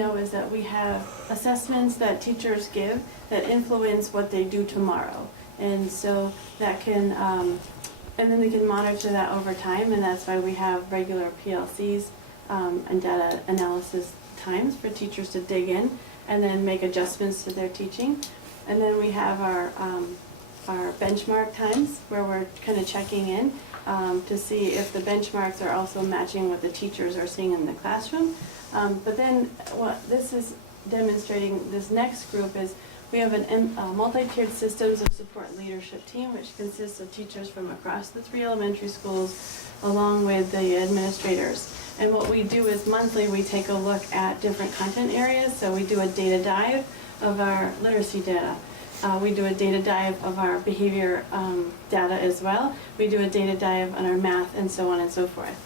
know is that we have assessments that teachers give that influence what they do tomorrow. And so that can, and then they can monitor that over time, and that's why we have regular PLCs and data analysis times for teachers to dig in and then make adjustments to their teaching. And then we have our benchmark times where we're kind of checking in to see if the benchmarks are also matching what the teachers are seeing in the classroom. But then what this is demonstrating, this next group, is we have a multi-tiered systems of support leadership team, which consists of teachers from across the 3 elementary schools along with the administrators. And what we do is monthly we take a look at different content areas. So we do a data dive of our literacy data. We do a data dive of our behavior data as well. We do a data dive on our math and so on and so forth.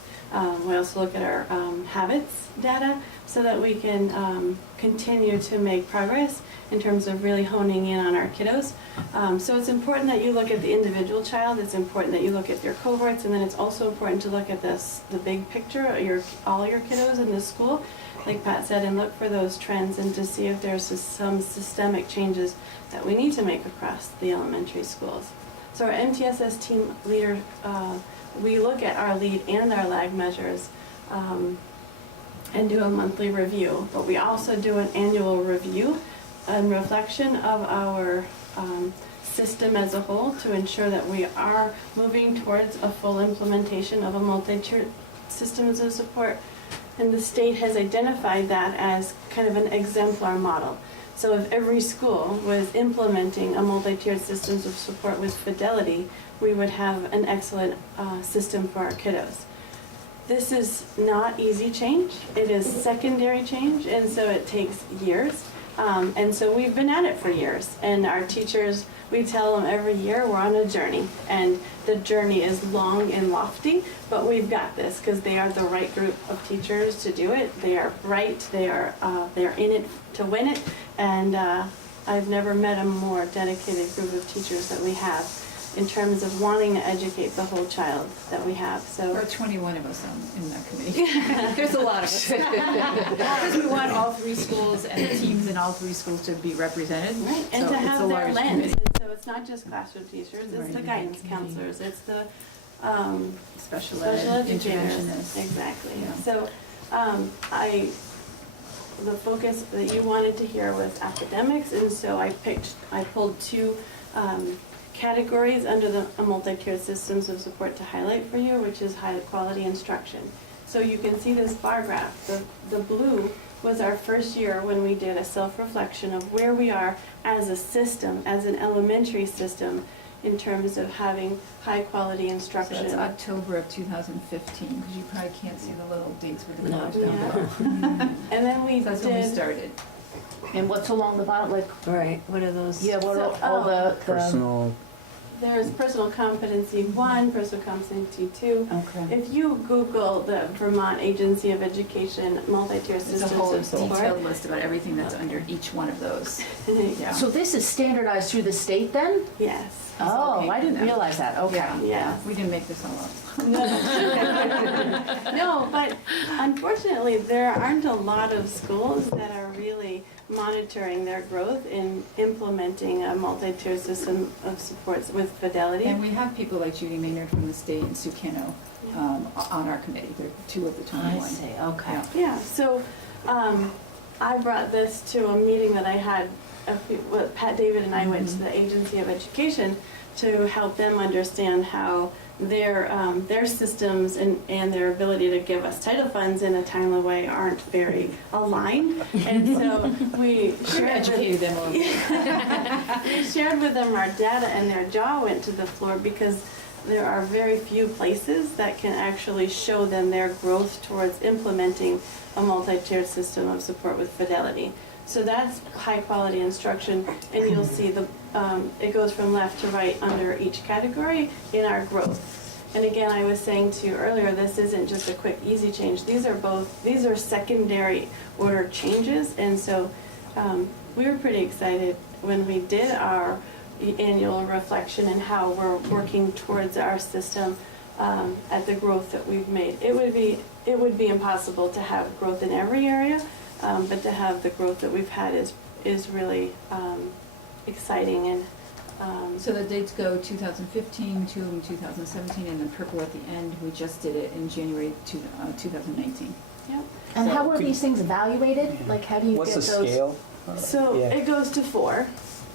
We also look at our habits data so that we can continue to make progress in terms of really honing in on our kiddos. So it's important that you look at the individual child, it's important that you look at their cohorts, and then it's also important to look at the big picture, all your kiddos in the school, like Pat said, and look for those trends and to see if there's some systemic changes that we need to make across the elementary schools. So our MTSS team leader, we look at our lead and our lag measures and do a monthly review, but we also do an annual review and reflection of our system as a whole to ensure that we are moving towards a full implementation of a multi-tiered systems of support. And the state has identified that as kind of an exemplar model. So if every school was implementing a multi-tiered systems of support with fidelity, we would have an excellent system for our kiddos. This is not easy change. It is secondary change, and so it takes years. And so we've been at it for years. And our teachers, we tell them every year we're on a journey. And the journey is long and lofty, but we've got this because they are the right group of teachers to do it. They are bright. They are in it to win it. And I've never met a more dedicated group of teachers that we have in terms of wanting to educate the whole child that we have. So there are 21 of us in that committee. There's a lot of us. Because we want all 3 schools and the teams in all 3 schools to be represented. Right, and so to have their lens. Committee. So it's not just classroom teachers, it's the guidance counselors, it's the special educators. interventionists. Exactly. Yeah. So the focus that you wanted to hear was academics, and so I pulled 2 categories under the multi-tiered systems of support to highlight for you, which is high quality instruction. So you can see this bar graph. The blue was our first year when we did a self-reflection of where we are as a system, as an elementary system, in terms of having high quality instruction. So that's October of 2015, because you probably can't see the little dates with the colors down Yeah. below. And then we That's when we started. And what's along the bottom, like, Right, what are those? yeah, what are So, all the Personal. There's personal competency 1, personal competency 2. Okay. If you Google the Vermont Agency of Education multi-tier It's a systems whole of support. detailed list about everything that's under each one of those. Yeah. So this is standardized through the state then? Yes. Oh, okay I didn't for them. realize that, okay. Yeah. Yeah. We didn't make this all up. No, but unfortunately, there aren't a lot of schools that are really monitoring their growth in implementing a multi-tier system of supports with fidelity. And we have people like Judy Maynard from the state and Sue Keno on our committee. They're 2 of the 21. I see, okay. Yeah, so I brought this to a meeting that I had, Pat David and I went to the Agency of Education to help them understand how their systems and their ability to give us title funds in a timely way aren't very aligned. And so we Educated them a little bit. we shared with them our data, and their jaw went to the floor because there are very few places that can actually show them their growth towards implementing a multi-tiered system of support with fidelity. So that's high quality instruction, and you'll see it goes from left to right under each category in our growth. And again, I was saying to you earlier, this isn't just a quick, easy change. These are secondary order changes, and so we were pretty excited when we did our annual reflection and how we're working towards our system at the growth that we've made. It would be impossible to have growth in every area, but to have the growth that we've had is really exciting. And So the dates go 2015, 2 of them 2017, and then purple at the end. We just did it in January 2019. yeah. And So how are could- these things evaluated? Like, how do you What's get the those? scale? So Yeah. it goes to 4.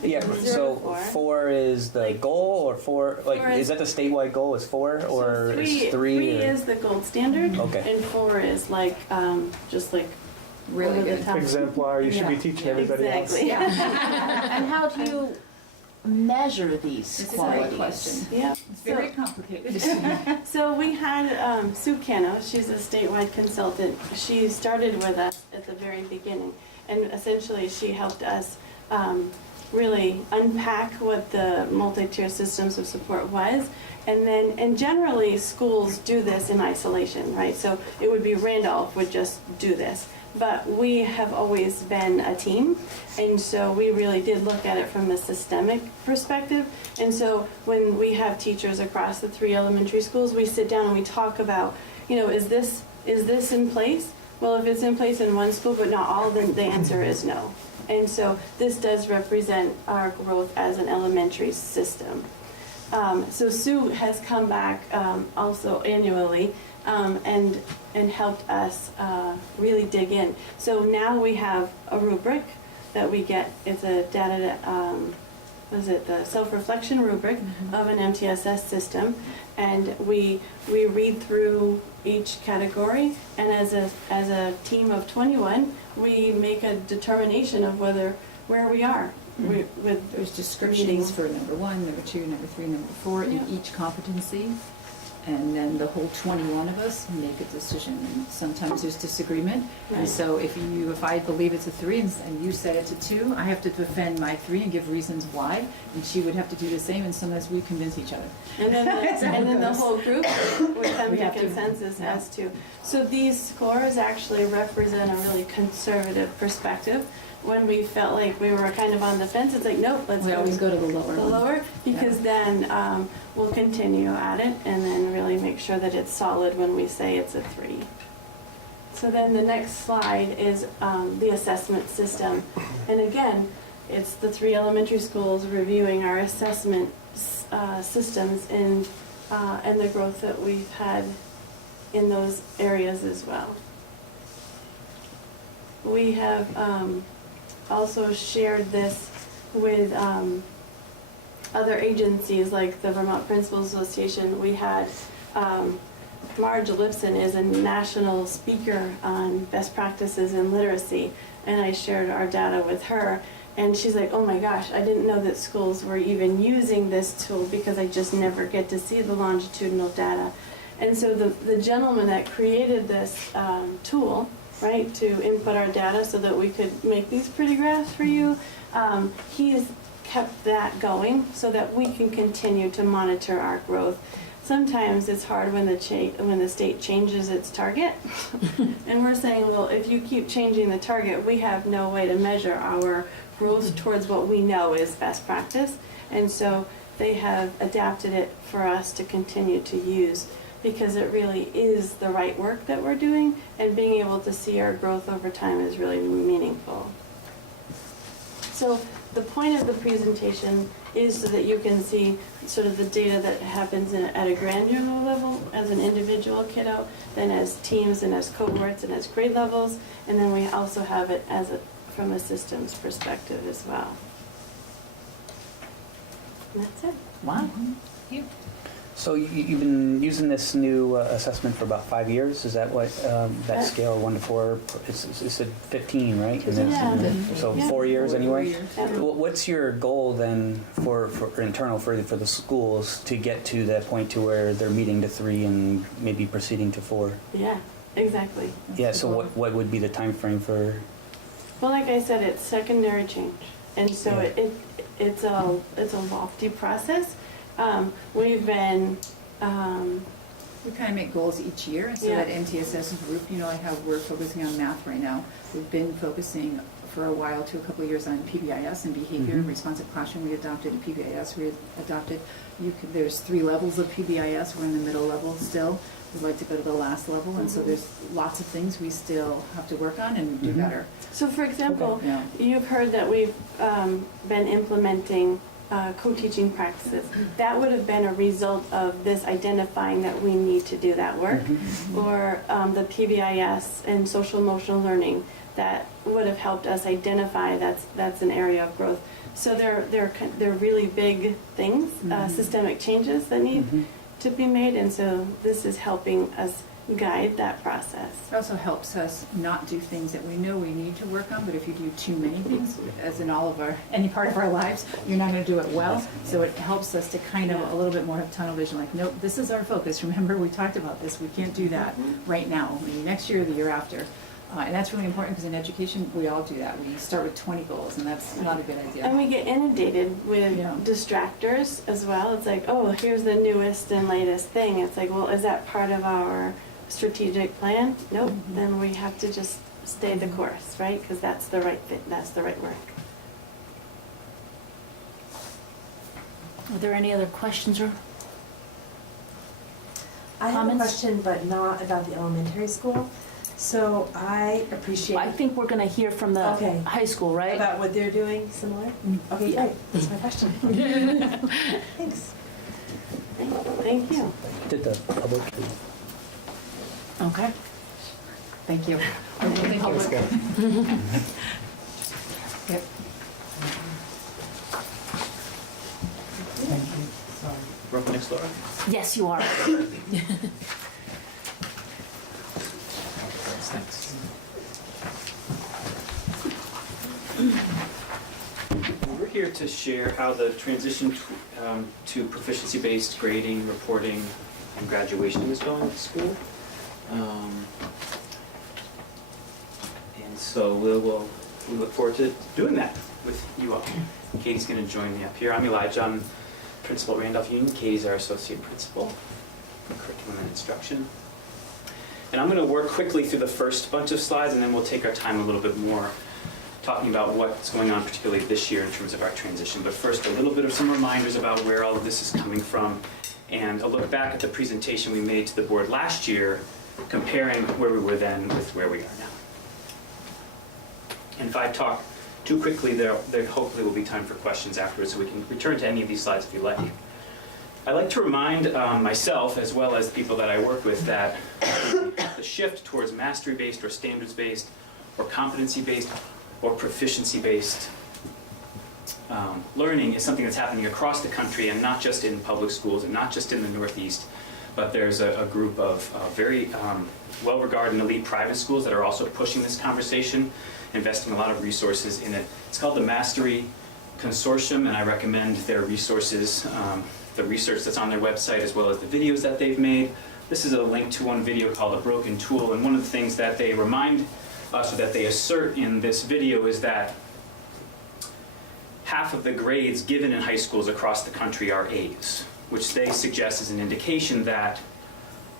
Yeah, Zero so to 4. 4 is the Like- goal, or 4, like, 4 is is- that the statewide goal is 4, or so is 3? three or? is the gold standard, Okay. and 4 is like just like Really over the good. top. Exemplar, you should be Yeah. teaching everybody Exactly. else. And how do you measure these This is a qualities? great question. Yeah. It's very complicated. So we had Sue Cano, she's a statewide consultant. She started with us at the very beginning, and essentially she helped us really unpack what the multi-tier systems of support was. And generally schools do this in isolation, right? So it would be Randolph would just do this. But we have always been a team, and so we really did look at it from a systemic perspective. And so when we have teachers across the 3 elementary schools, we sit down and we talk about, is this in place? Well, if it's in place in one school but not all, then the answer is no. And so this does represent our growth as an elementary system. So Sue has come back also annually and helped us really dig in. So now we have a rubric that we get. It's a data, the self-reflection rubric of an MTSS system, and we read through each category, and as a team of 21, we make a determination of where we are with There's descriptions for number 1, number 2, number 3, number 4 in Yeah. each competency. And then the whole 21 of us make a decision. And sometimes there's disagreement. Right. And so if I believe it's a 3 and you said it's a 2, I have to defend my 3 and give reasons why. And she would have to do the same, and sometimes we convince each other. And then the goes. whole group would come We to have to- consensus yeah. as to. So these scores actually represent a really conservative perspective. When we felt like we were kind of on the fence, it's like, nope, let's We always go to the lower the one. lower, because then we'll continue at it and then really make sure that it's solid when we say it's a 3. So then the next slide is the assessment system. And again, it's the 3 elementary schools reviewing our assessment systems and the growth that we've had in those areas as well. We have also shared this with other agencies like the Vermont Principals Association. We had Marge Lipson is a national speaker on best practices in literacy, and I shared our data with her, and she's like, oh my gosh, I didn't know that schools were even using this tool because I just never get to see the longitudinal data. And so the gentleman that created this tool, right, to input our data so that we could make these pretty graphs for you, he's kept that going so that we can continue to monitor our growth. Sometimes it's hard when the state changes its target, and we're saying, well, if you keep changing the target, we have no way to measure our growth towards what we know is best practice, and so they have adapted it for us to continue to use, because it really is the right work that we're doing, and being able to see our growth over time is really meaningful. So the point of the presentation is so that you can see sort of the data that happens at a granular level as an individual kiddo, then as teams and as cohorts and as grade levels, and then we also have it from a systems perspective as well. And that's it. Wow. So you've been using this new assessment for about 5 years? Is that what, that scale 1 to 4, it's at 15, right? And then- Yeah. So Yeah. 4 years 4 anyway? years. What's your goal then for internal for the schools to get to that point to where they're meeting to 3 and maybe proceeding to 4? Yeah, exactly. Yeah, so what would be the time frame for? Well, like I said, it's secondary change, and so Yeah. it's a lofty process. We've been We kind of make goals each year, so Yeah. that MTSS group, like how we're focusing on math right now. We've been focusing for a while to a couple of years on PBIS and behavior, Mhm. responsive classroom. We adopted a PBIS. There's 3 levels of PBIS. We're in the middle level still. we'd like to go to the last level, and so there's lots of things we still have to work on and do better. So for example, Yeah. you've heard that we've been implementing co-teaching practices. That would have been a result of this identifying that we need to do that work. Or the Pbis and social emotional learning, that would have helped us identify that's an area of growth. So they're really big things, systemic changes that need to be made, and so this is helping us guide that process. It also helps us not do things that we know we need to work on, but if you do too many things, as in any part of our lives, you're not going to do it well. So it helps us to kind of a little bit more have tunnel vision, like, nope, this is our focus. Remember, we talked about this. We can't do that right now, maybe next year or the year after. And that's really important because in education, we all do that. We start with 20 goals, and that's not a good idea. And we get inundated with distractors as well. It's like, oh, here's the newest and latest thing. It's like, well, is that part of our strategic plan? Nope. Then we have to just stay the course, right? Because that's the right fit. That's the right work. Are there any other questions or I have a comments? question, but not about the elementary school. So I appreciate I think we're going to hear from the Okay. high school, right? about what they're doing similar. Okay, Yeah. great. That's my question. Thanks. Thank you. Did the public? Okay. Thank you. Yep. We're up next, Laura. Yes, you are. Thanks. We're here to share how the transition to proficiency-based grading, reporting, and graduation is going at the school. And so we look forward to doing that with you all. Katie's going to join me up here. I'm Elijah. I'm principal at Randolph Union. Katie's our associate principal in curriculum and instruction. And I'm going to work quickly through the first bunch of slides, and then we'll take our time a little bit more talking about what's going on particularly this year in terms of our transition. But first, a little bit of some reminders about where all of this is coming from, and a look back at the presentation we made to the board last year, comparing where we were then with where we are now. And if I talk too quickly, there hopefully will be time for questions afterwards, so we can return to any of these slides if you like. I like to remind myself, as well as the people that I work with, that the shift towards mastery-based or standards-based or competency-based or proficiency-based learning is something that's happening across the country, and not just in public schools and not just in the Northeast, but there's a group of very well-regarded and elite private schools that are also pushing this conversation, investing a lot of resources in it. It's called the Mastery Consortium, and I recommend their resources, the research that's on their website, as well as the videos that they've made. This is a link to one video called A Broken Tool, and one of the things that they remind us, or that they assert in this video, is that half of the grades given in high schools across the country are A's, which they suggest is an indication that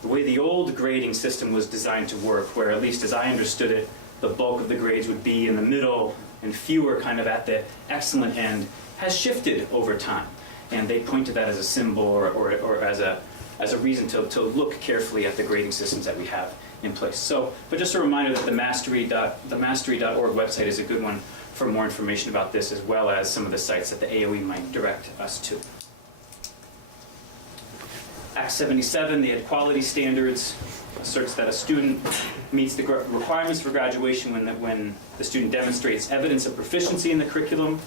the way the old grading system was designed to work, where at least as I understood it, the bulk of the grades would be in the middle and fewer kind of at the excellent end, has shifted over time. And they point to that as a symbol or as a reason to look carefully at the grading systems that we have in place. So, but just a reminder that the mastery.org website is a good one for more information about this, as well as some of the sites that the AOE might direct us to. Act 77, the Equality Standards, asserts that a student meets the requirements for graduation when the student demonstrates evidence of proficiency in the curriculum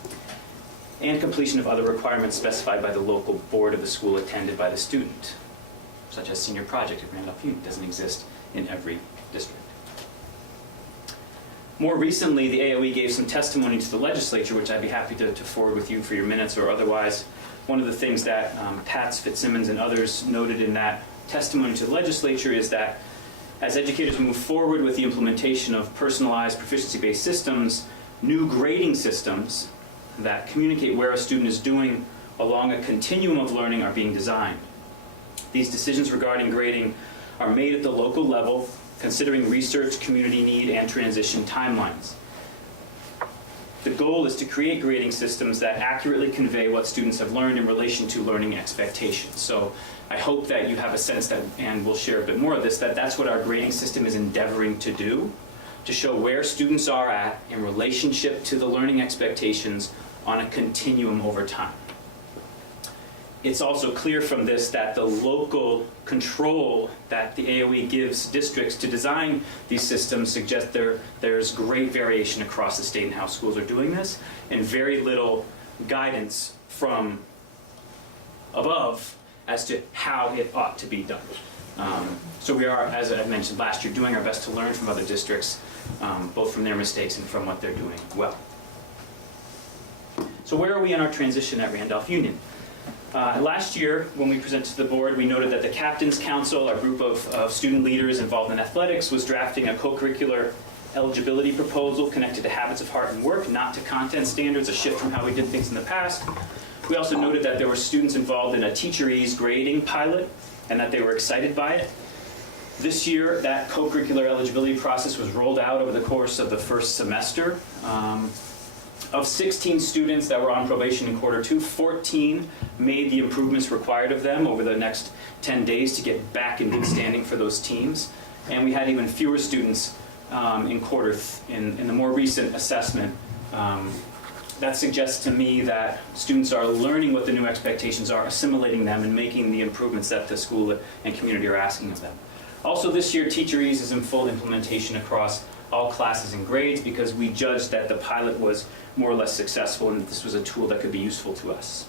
and completion of other requirements specified by the local board of the school attended by the student, such as senior project at Randolph Union. Doesn't exist in every district. More recently, the AOE gave some testimony to the legislature, which I'd be happy to forward with you for your minutes or otherwise. One of the things that Pats, Fitzsimmons, and others noted in that testimony to the legislature is that as educators move forward with the implementation of personalized proficiency-based systems, new grading systems that communicate where a student is doing along a continuum of learning are being designed. These decisions regarding grading are made at the local level, considering research, community need, and transition timelines. The goal is to create grading systems that accurately convey what students have learned in relation to learning expectations. So I hope that you have a sense that, and we'll share a bit more of this, that that's what our grading system is endeavoring to do, to show where students are at in relationship to the learning expectations on a continuum over time. It's also clear from this that the local control that the AOE gives districts to design these systems suggests there's great variation across the state in how schools are doing this, and very little guidance from above as to how it ought to be done. So we are, as I mentioned last year, doing our best to learn from other districts, both from their mistakes and from what they're doing well. So where are we in our transition at Randolph Union? Last year, when we presented to the board, we noted that the Captain's Council, our group of student leaders involved in athletics, was drafting a co-curricular eligibility proposal connected to habits of heart and work, not to content standards, a shift from how we did things in the past. We also noted that there were students involved in a teacher-ease grading pilot and that they were excited by it. This year, that co-curricular eligibility process was rolled out over the course of the first semester. Of 16 students that were on probation in quarter 2, 14 made the improvements required of them over the next 10 days to get back in good standing for those teams. And we had even fewer students in the more recent assessment. That suggests to me that students are learning what the new expectations are, assimilating them, and making the improvements that the school and community are asking of them. Also this year, Teacher Ease is in full implementation across all classes and grades because we judged that the pilot was more or less successful and that this was a tool that could be useful to us.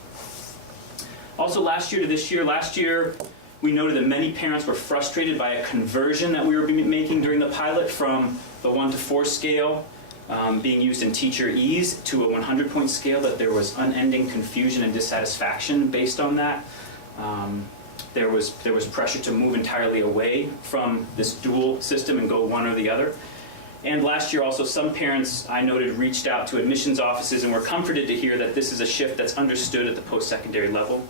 Also last year to this year, last year we noted that many parents were frustrated by a conversion that we were making during the pilot from the 1 to 4 scale being used in Teacher Ease to a 100-point scale, that there was unending confusion and dissatisfaction based on that. There was pressure to move entirely away from this dual system and go one or the other. And last year also, some parents, I noted, reached out to admissions offices and were comforted to hear that this is a shift that's understood at the post-secondary level.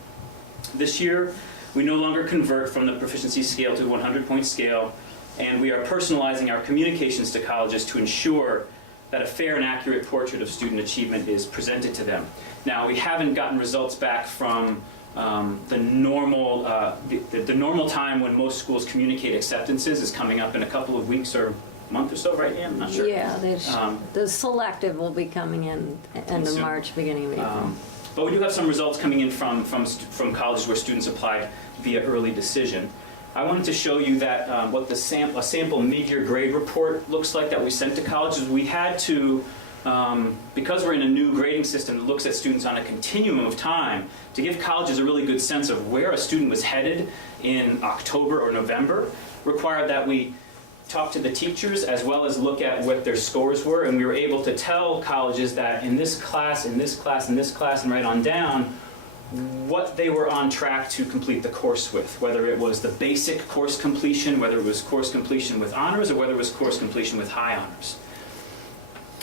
This year, we no longer convert from the proficiency scale to a 100-point scale, and we are personalizing our communications to colleges to ensure that a fair and accurate portrait of student achievement is presented to them. Now, we haven't gotten results back from the normal time when most schools communicate acceptances is coming up in a couple of weeks or month or so, right, Ann? I'm not sure. Yeah, the selective will be coming in end of soon. March, beginning of April. But we do have some results coming in from colleges where students applied via early decision. I wanted to show you that what a sample mid-year grade report looks like that we sent to colleges. We had to, because we're in a new grading system that looks at students on a continuum of time, to give colleges a really good sense of where a student was headed in October or November, required that we talk to the teachers as well as look at what their scores were, and we were able to tell colleges that in this class, in this class, in this class, and right on down, what they were on track to complete the course with, whether it was the basic course completion, whether it was course completion with honors, or whether it was course completion with high honors.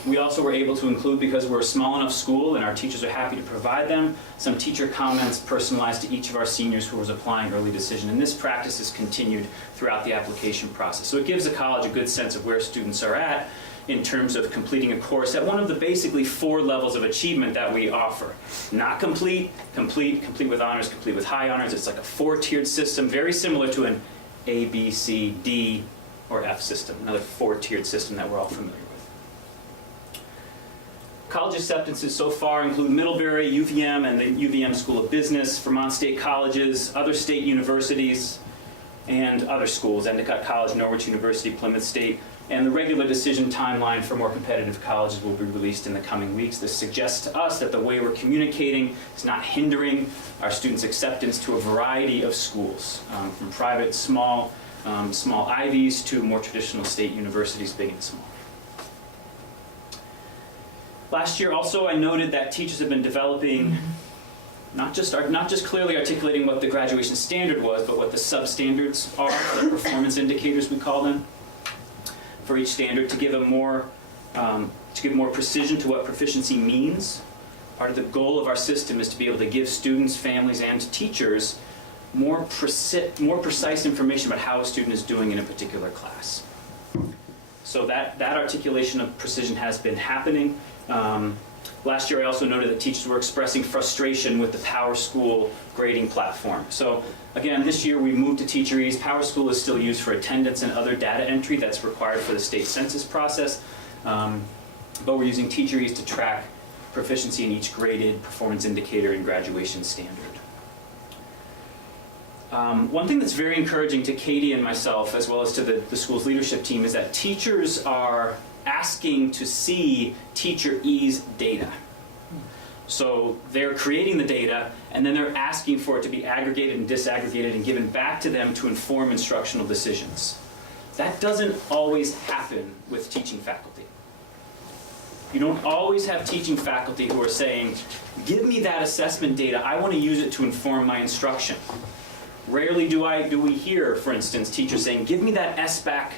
We also were able to include, because we're a small enough school and our teachers are happy to provide them, some teacher comments personalized to each of our seniors who was applying early decision. And this practice is continued throughout the application process. So it gives the college a good sense of where students are at in terms of completing a course at one of the basically 4 levels of achievement that we offer. Not complete, complete, complete with honors, complete with high honors. It's like a 4-tiered system, very similar to an A, B, C, D, or F system, another 4-tiered system that we're all familiar with. College acceptances so far include Middlebury, UVM, and the UVM School of Business, Vermont State Colleges, other state universities, and other schools, Endicott College, Norwich University, Plymouth State, and the regular decision timeline for more competitive colleges will be released in the coming weeks. This suggests to us that the way we're communicating is not hindering our students' acceptance to a variety of schools, from private, small Ivies to more traditional state universities, big and small. Last year also I noted that teachers have been developing, not just clearly articulating what the graduation standard was, but what the substandards are, the performance indicators we call them, for each standard to give more precision to what proficiency means. Part of the goal of our system is to be able to give students, families, and teachers more precise information about how a student is doing in a particular class. So that articulation of precision has been happening. Last year, I also noted that teachers were expressing frustration with the PowerSchool grading platform. So again, this year we moved to TeacherEase. PowerSchool is still used for attendance and other data entry that's required for the state census process. But we're using TeacherEase to track proficiency in each graded performance indicator and graduation standard. One thing that's very encouraging to Katie and myself, as well as to the school's leadership team, is that teachers are asking to see TeacherEase data. So they're creating the data, and then they're asking for it to be aggregated and disaggregated and given back to them to inform instructional decisions. That doesn't always happen with teaching faculty. You don't always have teaching faculty who are saying, give me that assessment data, I want to use it to inform my instruction. Rarely do we hear, for instance, teachers saying, give me that SBAC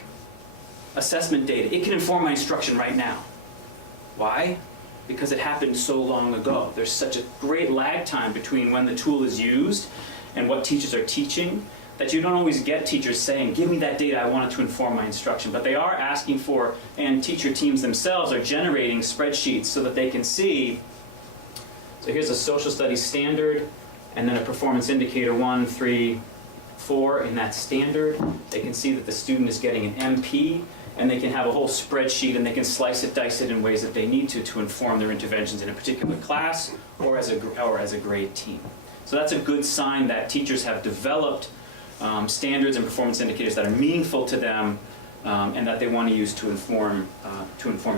assessment data, it can inform my instruction right now. Why? Because it happened so long ago. There's such a great lag time between when the tool is used and what teachers are teaching that you don't always get teachers saying, give me that data, I want it to inform my instruction. But they are asking for, and teacher teams themselves are generating spreadsheets so that they can see, so here's a social studies standard, and then a performance indicator 1, 3, 4 in that standard. They can see that the student is getting an MP, and they can have a whole spreadsheet, and they can slice it, dice it in ways that they need to inform their interventions in a particular class or as a grade team. So that's a good sign that teachers have developed standards and performance indicators that are meaningful to them and that they want to use to inform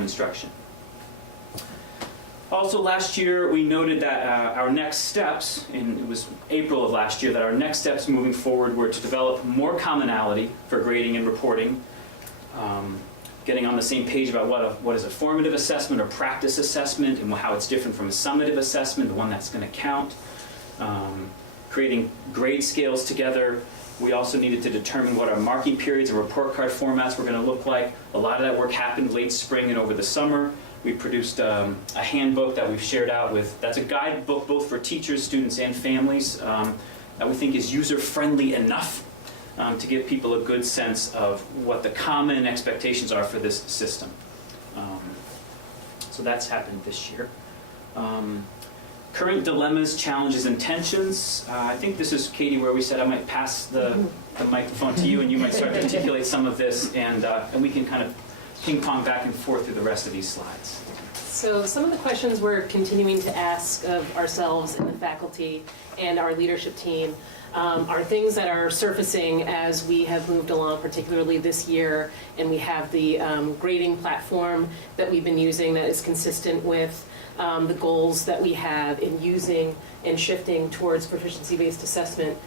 instruction. Also last year we noted that our next steps, and it was April of last year, that our next steps moving forward were to develop more commonality for grading and reporting, getting on the same page about what is a formative assessment or practice assessment and how it's different from a summative assessment, the one that's going to count, creating grade scales together. We also needed to determine what our marking periods and report card formats were going to look like. A lot of that work happened late spring and over the summer. We produced a handbook that we've shared out with, that's a guidebook both for teachers, students, and families that we think is user-friendly enough to give people a good sense of what the common expectations are for this system. So that's happened this year. Current dilemmas, challenges, and tensions. I think this is, Katie, where we said I might pass the microphone to you and you might start to articulate some of this and we can kind of ping pong back and forth through the rest of these slides. So some of the questions we're continuing to ask of ourselves and the faculty and our leadership team are things that are surfacing as we have moved along, particularly this year, and we have the grading platform that we've been using that is consistent with the goals that we have in using and shifting towards proficiency-based assessment.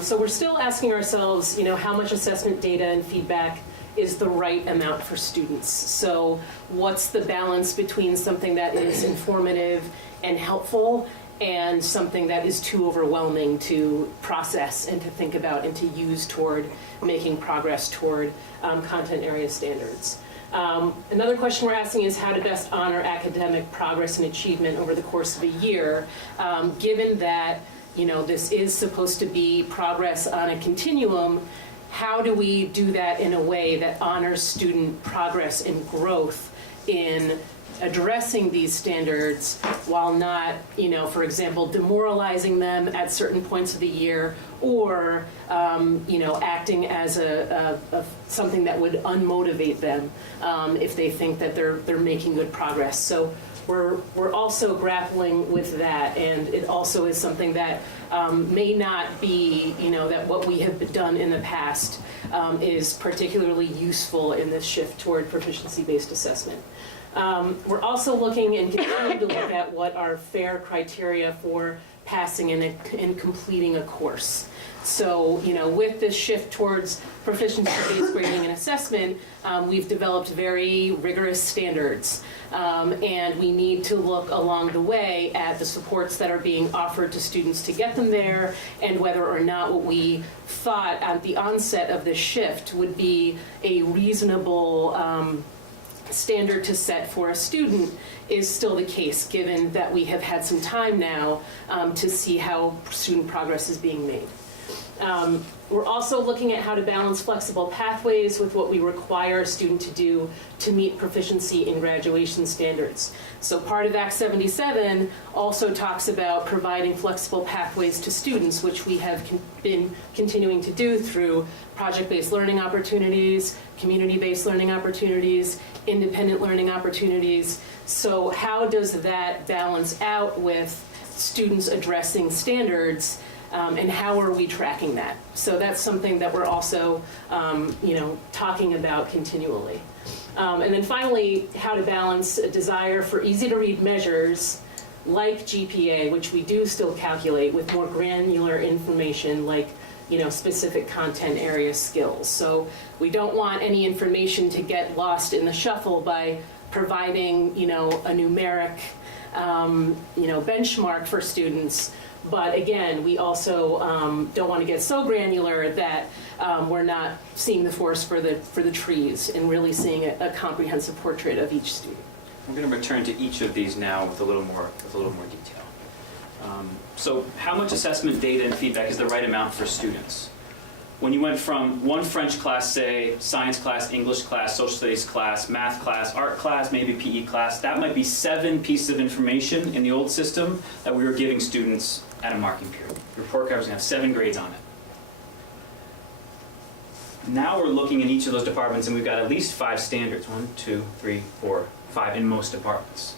So we're still asking ourselves, how much assessment data and feedback is the right amount for students? So what's the balance between something that is informative and helpful and something that is too overwhelming to process and to think about and to use toward making progress toward content area standards? Another question we're asking is how to best honor academic progress and achievement over the course of a year, given that this is supposed to be progress on a continuum. How do we do that in a way that honors student progress and growth in addressing these standards while not, for example, demoralizing them at certain points of the year or, acting as a something that would unmotivate them if they think that they're making good progress. So we're also grappling with that, and it also is something that may not be, that what we have done in the past is particularly useful in this shift toward proficiency-based assessment. We're also looking and continuing to look at what are fair criteria for passing and completing a course. So, with this shift towards proficiency-based grading and assessment, we've developed very rigorous standards. And we need to look along the way at the supports that are being offered to students to get them there, and whether or not what we thought at the onset of this shift would be a reasonable standard to set for a student is still the case, given that we have had some time now to see how student progress is being made. We're also looking at how to balance flexible pathways with what we require a student to do to meet proficiency in graduation standards. So part of Act 77 also talks about providing flexible pathways to students, which we have been continuing to do through project-based learning opportunities, community-based learning opportunities, independent learning opportunities. So how does that balance out with students addressing standards, and how are we tracking that? So that's something that we're also, talking about continually. And then finally, how to balance a desire for easy-to-read measures like GPA, which we do still calculate, with more granular information like specific content area skills. So we don't want any information to get lost in the shuffle by providing, a numeric, benchmark for students. But again, we also don't want to get so granular that we're not seeing the forest for the trees and really seeing a comprehensive portrait of each student. We're going to return to each of these now with a little more detail. So how much assessment data and feedback is the right amount for students? When you went from one French class, say, science class, English class, social studies class, math class, art class, maybe PE class, that might be 7 pieces of information in the old system that we were giving students at a marking period. Your report card was going to have 7 grades on it. Now we're looking in each of those departments and we've got at least 5 standards. 1, 2, 3, 4, 5 in most departments.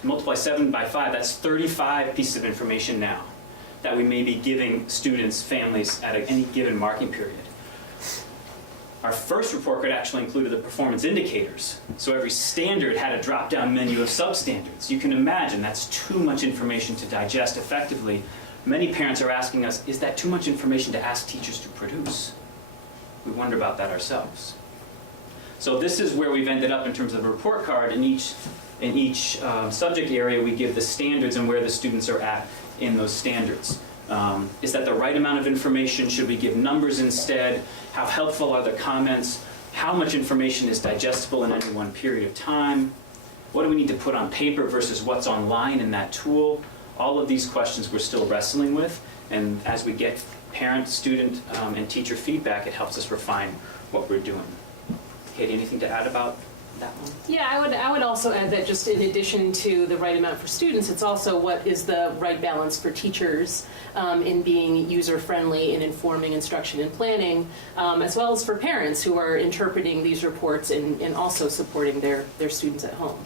So multiply 7 by 5, that's 35 pieces of information now that we may be giving students, families at any given marking period. Our first report card actually included the performance indicators. So every standard had a drop-down menu of substandards. You can imagine that's too much information to digest effectively. Many parents are asking us, is that too much information to ask teachers to produce? We wonder about that ourselves. So this is where we've ended up in terms of a report card. In each subject area, we give the standards and where the students are at in those standards. Is that the right amount of information? Should we give numbers instead? How helpful are the comments? How much information is digestible in any one period of time? What do we need to put on paper versus what's online in that tool? All of these questions we're still wrestling with, and as we get parent, student, and teacher feedback, it helps us refine what we're doing. Katie, anything to add about that one? Yeah, I would also add that just in addition to the right amount for students, it's also what is the right balance for teachers in being user-friendly and informing instruction and planning, as well as for parents who are interpreting these reports and also supporting their students at home.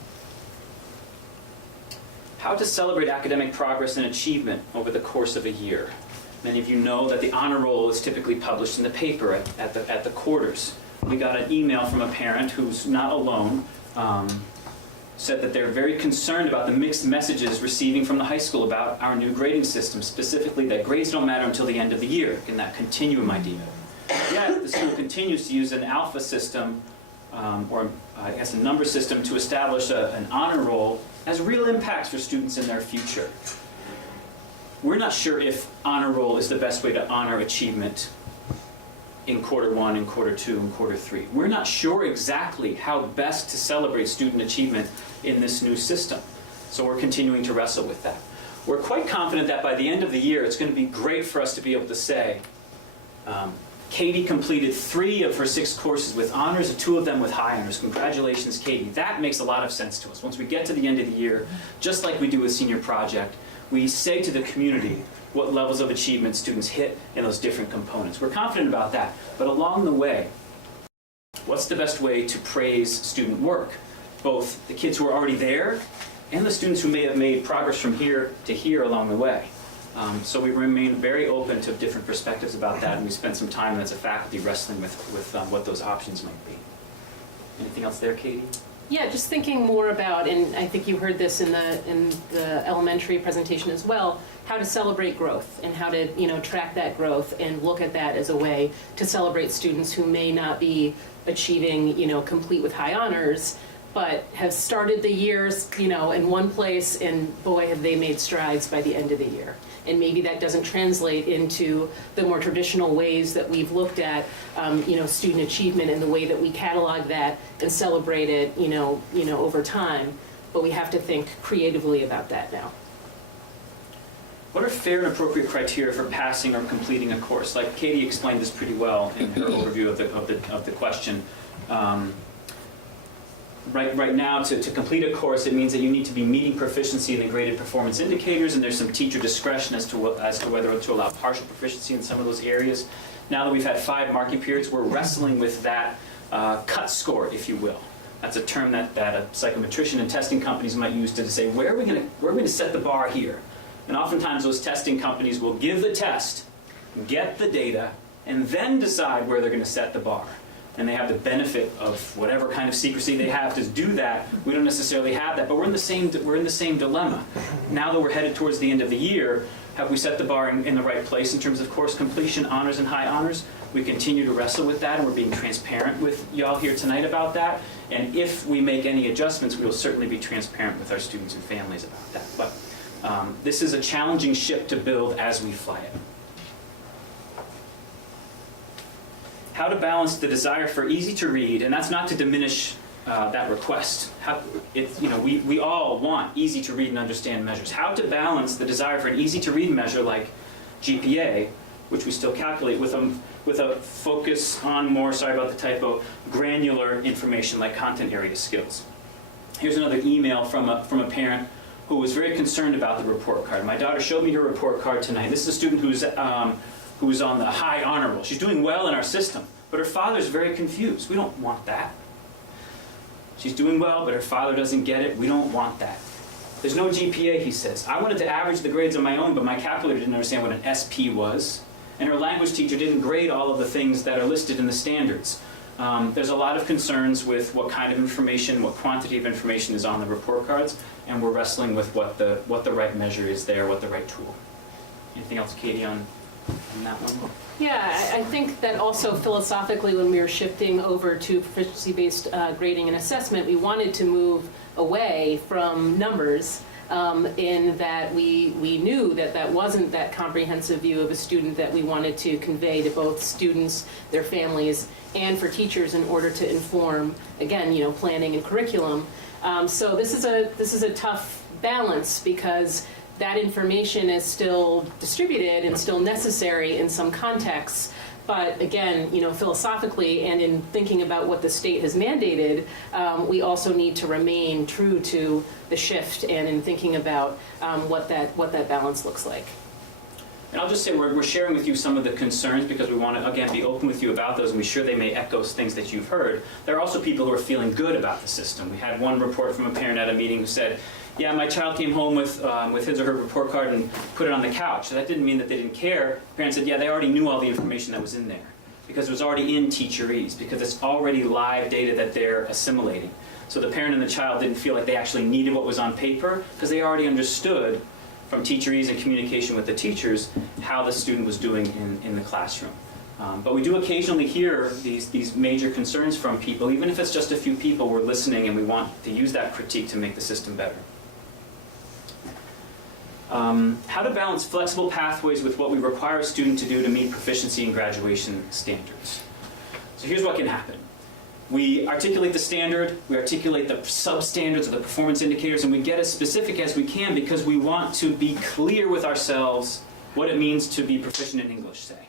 How to celebrate academic progress and achievement over the course of a year. Many of you know that the honor roll is typically published in the paper at the quarters. We got an email from a parent who's not alone, said that they're very concerned about the mixed messages receiving from the high school about our new grading system, specifically that grades don't matter until the end of the year, in that continuum idea. Yet, the school continues to use an alpha system, or I guess a number system, to establish an honor roll has real impacts for students in their future. We're not sure if honor roll is the best way to honor achievement in quarter 1 and quarter 2 and quarter 3. We're not sure exactly how best to celebrate student achievement in this new system. So we're continuing to wrestle with that. We're quite confident that by the end of the year, it's going to be great for us to be able to say, Katie completed 3 of her 6 courses with honors, and 2 of them with high honors. Congratulations, Katie. That makes a lot of sense to us. Once we get to the end of the year, just like we do with senior project, we say to the community what levels of achievement students hit in those different components. We're confident about that. But along the way, what's the best way to praise student work? Both the kids who are already there and the students who may have made progress from here to here along the way. So we remain very open to different perspectives about that, and we spent some time as a faculty wrestling with what those options might be. Anything else there, Katie? Yeah, just thinking more about, and I think you heard this in the elementary presentation as well, how to celebrate growth and how to track that growth and look at that as a way to celebrate students who may not be achieving complete with high honors, but have started the years in one place, and boy have they made strides by the end of the year. And maybe that doesn't translate into the more traditional ways that we've looked at, student achievement and the way that we catalog that and celebrate it, over time. But we have to think creatively about that now. what are fair and appropriate criteria for passing or completing a course? Like Katie explained this pretty well in her overview of the question. Right now, to complete a course, it means that you need to be meeting proficiency in the graded performance indicators, and there's some teacher discretion as to whether to allow partial proficiency in some of those areas. Now that we've had 5 marking periods, we're wrestling with that cut score, if you will. That's a term that a psychometrician and testing companies might use to say, where are we going to set the bar here? And oftentimes those testing companies will give the test, get the data, and then decide where they're going to set the bar. And they have the benefit of whatever kind of secrecy they have to do that. We don't necessarily have that, but we're in the same dilemma. Now that we're headed towards the end of the year, have we set the bar in the right place in terms of course completion, honors, and high honors? We continue to wrestle with that, and we're being transparent with y'all here tonight about that. And if we make any adjustments, we will certainly be transparent with our students and families about that. But this is a challenging ship to build as we fly it. How to balance the desire for easy to read, and that's not to diminish that request. We all want easy to read and understand measures. How to balance the desire for an easy to read measure like GPA, which we still calculate, with a focus on more, sorry about the typo, granular information like content area skills. Here's another email from a parent who was very concerned about the report card. My daughter showed me her report card tonight. This is a student who's on the high honor roll. She's doing well in our system, but her father's very confused. We don't want that. She's doing well, but her father doesn't get it. We don't want that. There's no GPA, he says. I wanted to average the grades on my own, but my calculator didn't understand what an SP was. And her language teacher didn't grade all of the things that are listed in the standards. There's a lot of concerns with what kind of information, what quantity of information is on the report cards, and we're wrestling with what the right measure is there, what the right tool. Anything else, Katie, on that one? Yeah, I think that also philosophically when we were shifting over to proficiency-based grading and assessment, we wanted to move away from numbers in that we knew that that wasn't that comprehensive view of a student that we wanted to convey to both students, their families, and for teachers in order to inform, again, planning and curriculum. So this is a tough balance because that information is still distributed and still necessary in some contexts. But again, philosophically and in thinking about what the state has mandated, we also need to remain true to the shift and in thinking about what that balance looks like. And I'll just say we're sharing with you some of the concerns because we want to, again, be open with you about those, and we're sure they may echo things that you've heard. There are also people who are feeling good about the system. We had one report from a parent at a meeting who said, yeah, my child came home with his or her report card and put it on the couch. So that didn't mean that they didn't care. Parents said, yeah, they already knew all the information that was in there because it was already in Teacherese, because it's already live data that they're assimilating. So the parent and the child didn't feel like they actually needed what was on paper because they already understood from Teacherese and communication with the teachers how the student was doing in the classroom. But we do occasionally hear these major concerns from people. Even if it's just a few people, we're listening and we want to use that critique to make the system better. How to balance flexible pathways with what we require a student to do to meet proficiency and graduation standards. So here's what can happen. We articulate the standard, we articulate the substandards of the performance indicators, and we get as specific as we can because we want to be clear with ourselves what it means to be proficient in English, say,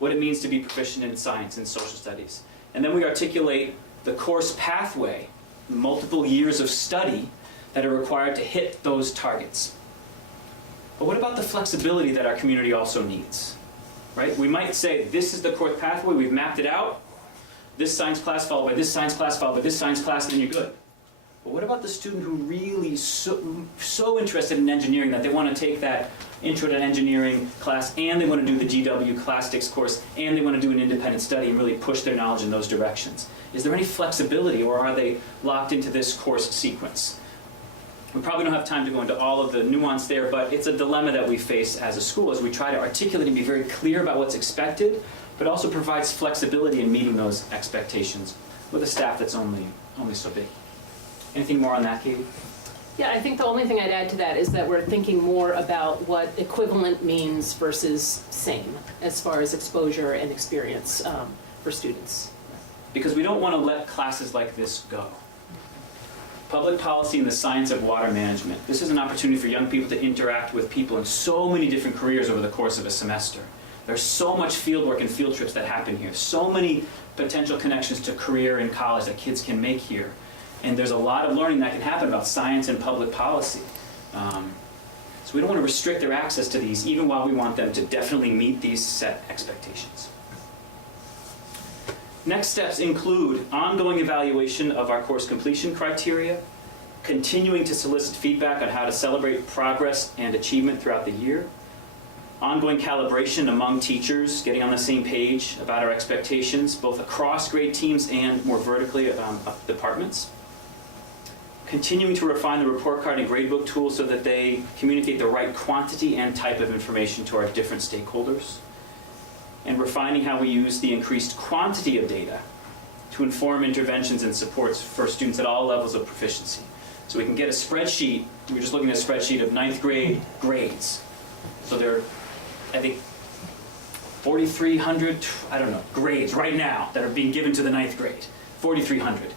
what it means to be proficient in science and social studies. And then we articulate the course pathway, multiple years of study that are required to hit those targets. But what about the flexibility that our community also needs? Right? We might say, this is the course pathway, we've mapped it out, this science class followed by this science class followed by this science class, and then you're good. But what about the student who really so interested in engineering that they want to take that intro to engineering class and they want to do the GW Classics course and they want to do an independent study and really push their knowledge in those directions? Is there any flexibility, or are they locked into this course sequence? We probably don't have time to go into all of the nuance there, but it's a dilemma that we face as a school as we try to articulate and be very clear about what's expected, but also provides flexibility in meeting those expectations with a staff that's only so big. Anything more on that, Katie? Yeah, I think the only thing I'd add to that is that we're thinking more about what equivalent means versus same as far as exposure and experience for students. Because we don't want to let classes like this go. Public policy and the science of water management. This is an opportunity for young people to interact with people in so many different careers over the course of a semester. There's so much field work and field trips that happen here. So many potential connections to career in college that kids can make here. And there's a lot of learning that can happen about science and public policy. So we don't want to restrict their access to these, even while we want them to definitely meet these set expectations. Next steps include ongoing evaluation of our course completion criteria, continuing to solicit feedback on how to celebrate progress and achievement throughout the year, ongoing calibration among teachers, getting on the same page about our expectations, both across grade teams and more vertically up departments, continuing to refine the report card and gradebook tools so that they communicate the right quantity and type of information to our different stakeholders, and refining how we use the increased quantity of data to inform interventions and supports for students at all levels of proficiency. So we can get a spreadsheet, we're just looking at a spreadsheet of 9th grade grades. So there are, I think, 4,300, I don't know, grades right now that are being given to the 9th grade. 4,300.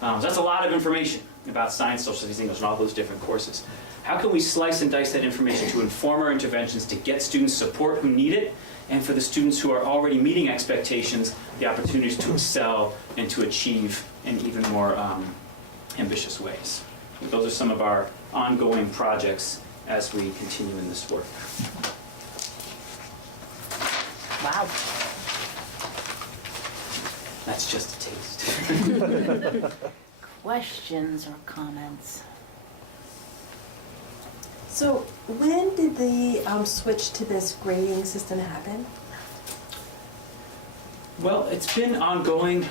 So that's a lot of information about science, social studies, English, and all those different courses. How can we slice and dice that information to inform our interventions to get students support who need it, and for the students who are already meeting expectations, the opportunities to excel and to achieve in even more ambitious ways. Those are some of our ongoing projects as we continue in this work. Wow. That's just a taste. Questions or comments? So when did the switch to this grading system happen? Well, it's been ongoing,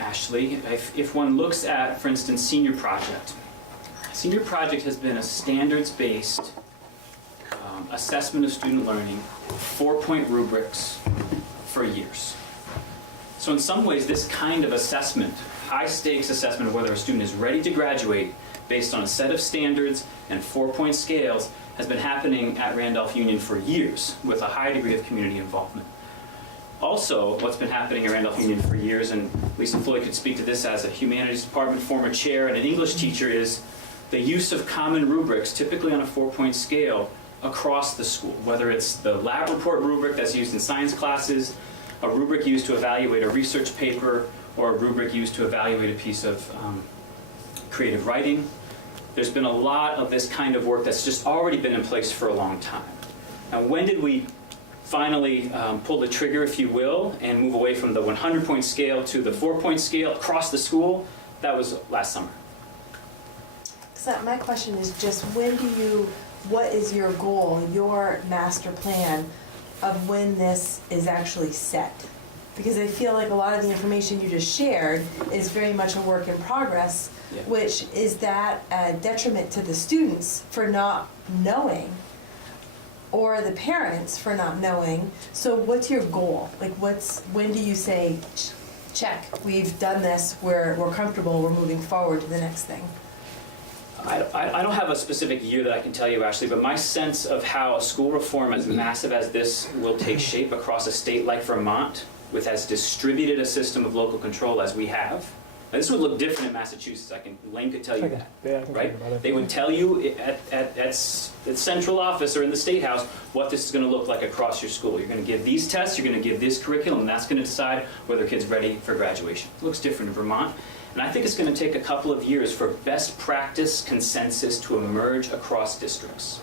Ashley. If one looks at, for instance, Senior Project. Senior Project has been a standards-based assessment of student learning, 4-point rubrics for years. So in some ways, this kind of assessment, high-stakes assessment of whether a student is ready to graduate based on a set of standards and 4-point scales, has been happening at Randolph Union for years with a high degree of community involvement. Also, what's been happening at Randolph Union for years, and Lisa Floyd could speak to this as a humanities department former chair and an English teacher, is the use of common rubrics, typically on a 4-point scale, across the school. Whether it's the lab report rubric that's used in science classes, a rubric used to evaluate a research paper, or a rubric used to evaluate a piece of creative writing. There's been a lot of this kind of work that's just already been in place for a long time. Now, when did we finally pull the trigger, if you will, and move away from the 100-point scale to the 4-point scale across the school? That was last summer. So my question is just what is your goal, your master plan of when this is actually set? Because I feel like a lot of the information you just shared is very much a work in progress, Yeah. which is that a detriment to the students for not knowing, or the parents for not knowing. So what's your goal? Like when do you say, check, we've done this, we're comfortable, we're moving forward to the next thing? I don't have a specific year that I can tell you, Ashley, but my sense of how a school reform as massive as this will take shape across a state like Vermont, with as distributed a system of local control as we have. Now, this would look different in Massachusetts. Lane could tell you that, right? They would tell you at central office or in the State House what this is going to look like across your school. You're going to give these tests, you're going to give this curriculum, and that's going to decide whether a kid's ready for graduation. It looks different in Vermont. And I think it's going to take a couple of years for best practice consensus to emerge across districts.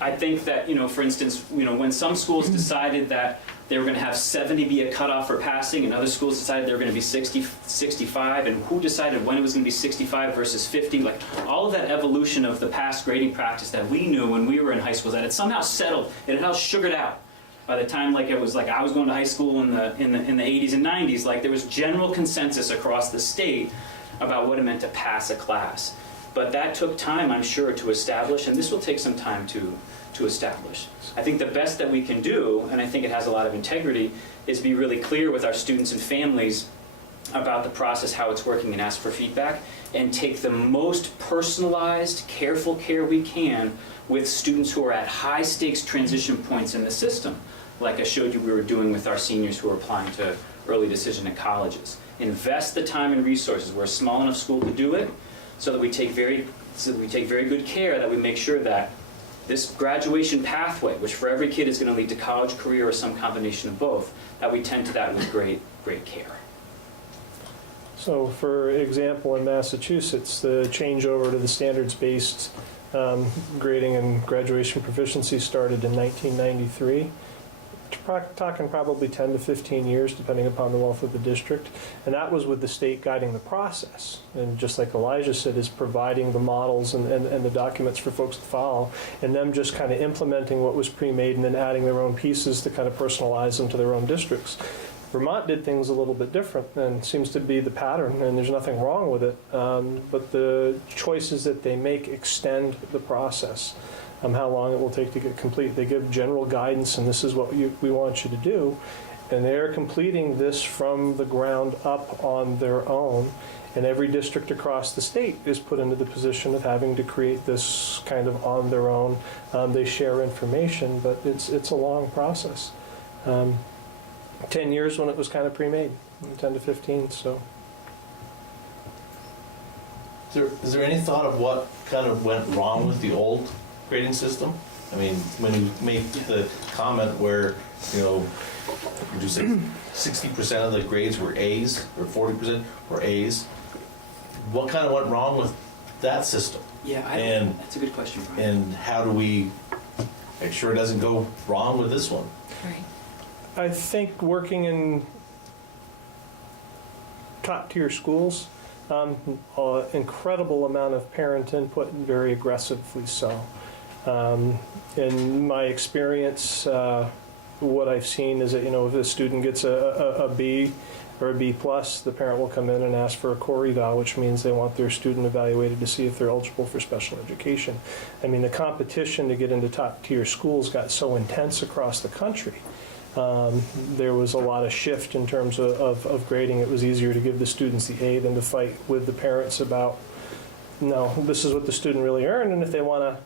I think that, for instance, when some schools decided that they were going to have 70 be a cutoff for passing, and other schools decided they were going to be 60, 65, and who decided when it was going to be 65 versus 50, like all of that evolution of the past grading practice that we knew when we were in high school, that it somehow settled, it had all sugared out. By the time it was I was going to high school in the 80s and 90s, there was general consensus across the state about what it meant to pass a class. But that took time, I'm sure, to establish, and this will take some time to establish. I think the best that we can do, and I think it has a lot of integrity, is be really clear with our students and families about the process, how it's working, and ask for feedback, and take the most personalized, careful care we can with students who are at high-stakes transition points in the system, like I showed you we were doing with our seniors who are applying to early decision at colleges. invest the time and resources. We're a small enough school to do it, so that we take very good care that we make sure that this graduation pathway, which for every kid is going to lead to college, career, or some combination of both, that we tend to that with great care. So for example, in Massachusetts, the changeover to the standards-based grading and graduation proficiency started in 1993. Talking probably 10 to 15 years, depending upon the wealth of the district. And that was with the state guiding the process. And just like Elijah said, is providing the models and the documents for folks to follow, and them just kind of implementing what was pre-made and then adding their own pieces to kind of personalize them to their own districts. Vermont did things a little bit different, and seems to be the pattern, and there's nothing wrong with it. But the choices that they make extend the process. How long it will take to get complete. They give general guidance, and this is what we want you to do. And they're completing this from the ground up on their own. And every district across the state is put into the position of having to create this kind of on their own. They share information, but it's a long process. 10 years when it was kind of pre-made, 10 to 15, so. Is there any thought of what kind of went wrong with the old grading system? I mean, when you make the comment where, you know, you say 60% of the grades were A's or 40% were A's, what kind of went wrong with that system? Yeah, that's a good question, Brian. And how do we make sure it doesn't go wrong with this one? Right. I think working in top-tier schools, incredible amount of parent input, and very aggressively so. In my experience, what I've seen is that, you know, if a student gets a B or a B+, the parent will come in and ask for a core eval, which means they want their student evaluated to see if they're eligible for special education. I mean, the competition to get into top-tier schools got so intense across the country. There was a lot of shift in terms of grading. It was easier to give the students the A than to fight with the parents about, no, this is what the student really earned, and if they want to,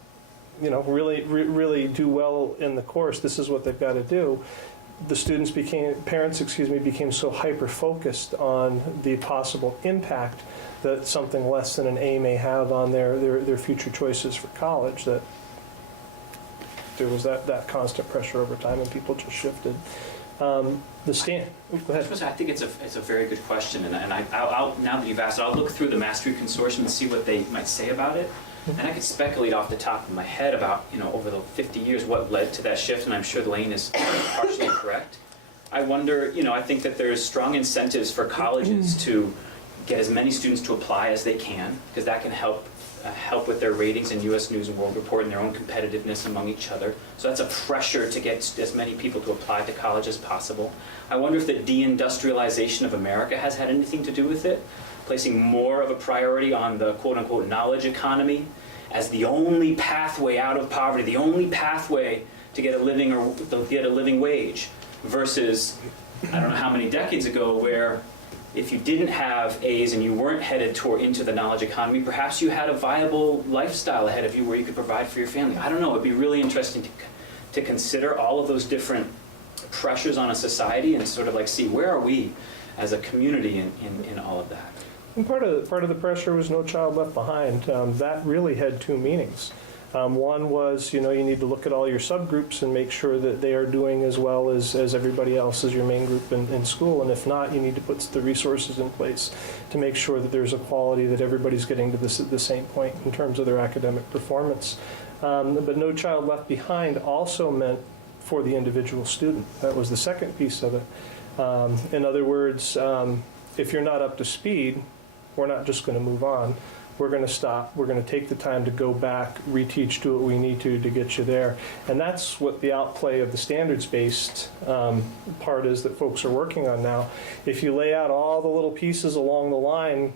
you know, really do well in the course, this is what they've got to do. The parents became so hyper-focused on the possible impact that something less than an A may have on their future choices for college, that there was that constant pressure over time, and people just shifted. Go ahead. I think it's a very good question, and I'll now that you've asked, I'll look through the Mastery Consortium and see what they might say about it. And I could speculate off the top of my head about, you know, over the 50 years what led to that shift, and I'm sure Lane is partially correct. I wonder, you know, I think that there's strong incentives for colleges to get as many students to apply as they can, because that can help with their ratings in U.S. News and World Report and their own competitiveness among each other. So that's a pressure to get as many people to apply to college as possible. I wonder if the deindustrialization of America has had anything to do with it, placing more of a priority on the quote-unquote knowledge economy as the only pathway out of poverty, the only pathway to get a living wage, versus I don't know how many decades ago where if you didn't have A's and you weren't headed into the knowledge economy, perhaps you had a viable lifestyle ahead of you where you could provide for your family. I don't know, it'd be really interesting to consider all of those different pressures on a society and sort of like see where are we as a community in all of that. And part of the pressure was No Child Left Behind. That really had two meanings. One was, you know, you need to look at all your subgroups and make sure that they are doing as well as everybody else as your main group in school. And if not, you need to put the resources in place to make sure that there's equality, that everybody's getting to the same point in terms of their academic performance. But No Child Left Behind also meant for the individual student. That was the second piece of it. In other words, if you're not up to speed, we're not just going to move on. We're going to stop. We're going to take the time to go back, reteach, do what we need to get you there. And that's what the outplay of the standards-based part is that folks are working on now. If you lay out all the little pieces along the line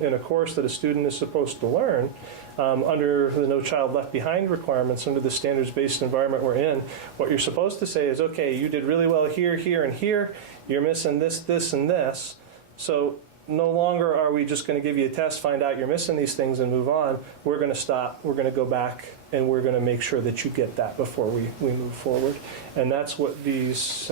in a course that a student is supposed to learn, under the No Child Left Behind requirements, under the standards-based environment we're in, what you're supposed to say is, okay, you did really well here, here, and here. You're missing this, this, and this. So no longer are we just going to give you a test, find out you're missing these things and move on. We're going to stop, we're going to go back, and we're going to make sure that you get that before we move forward. And that's what these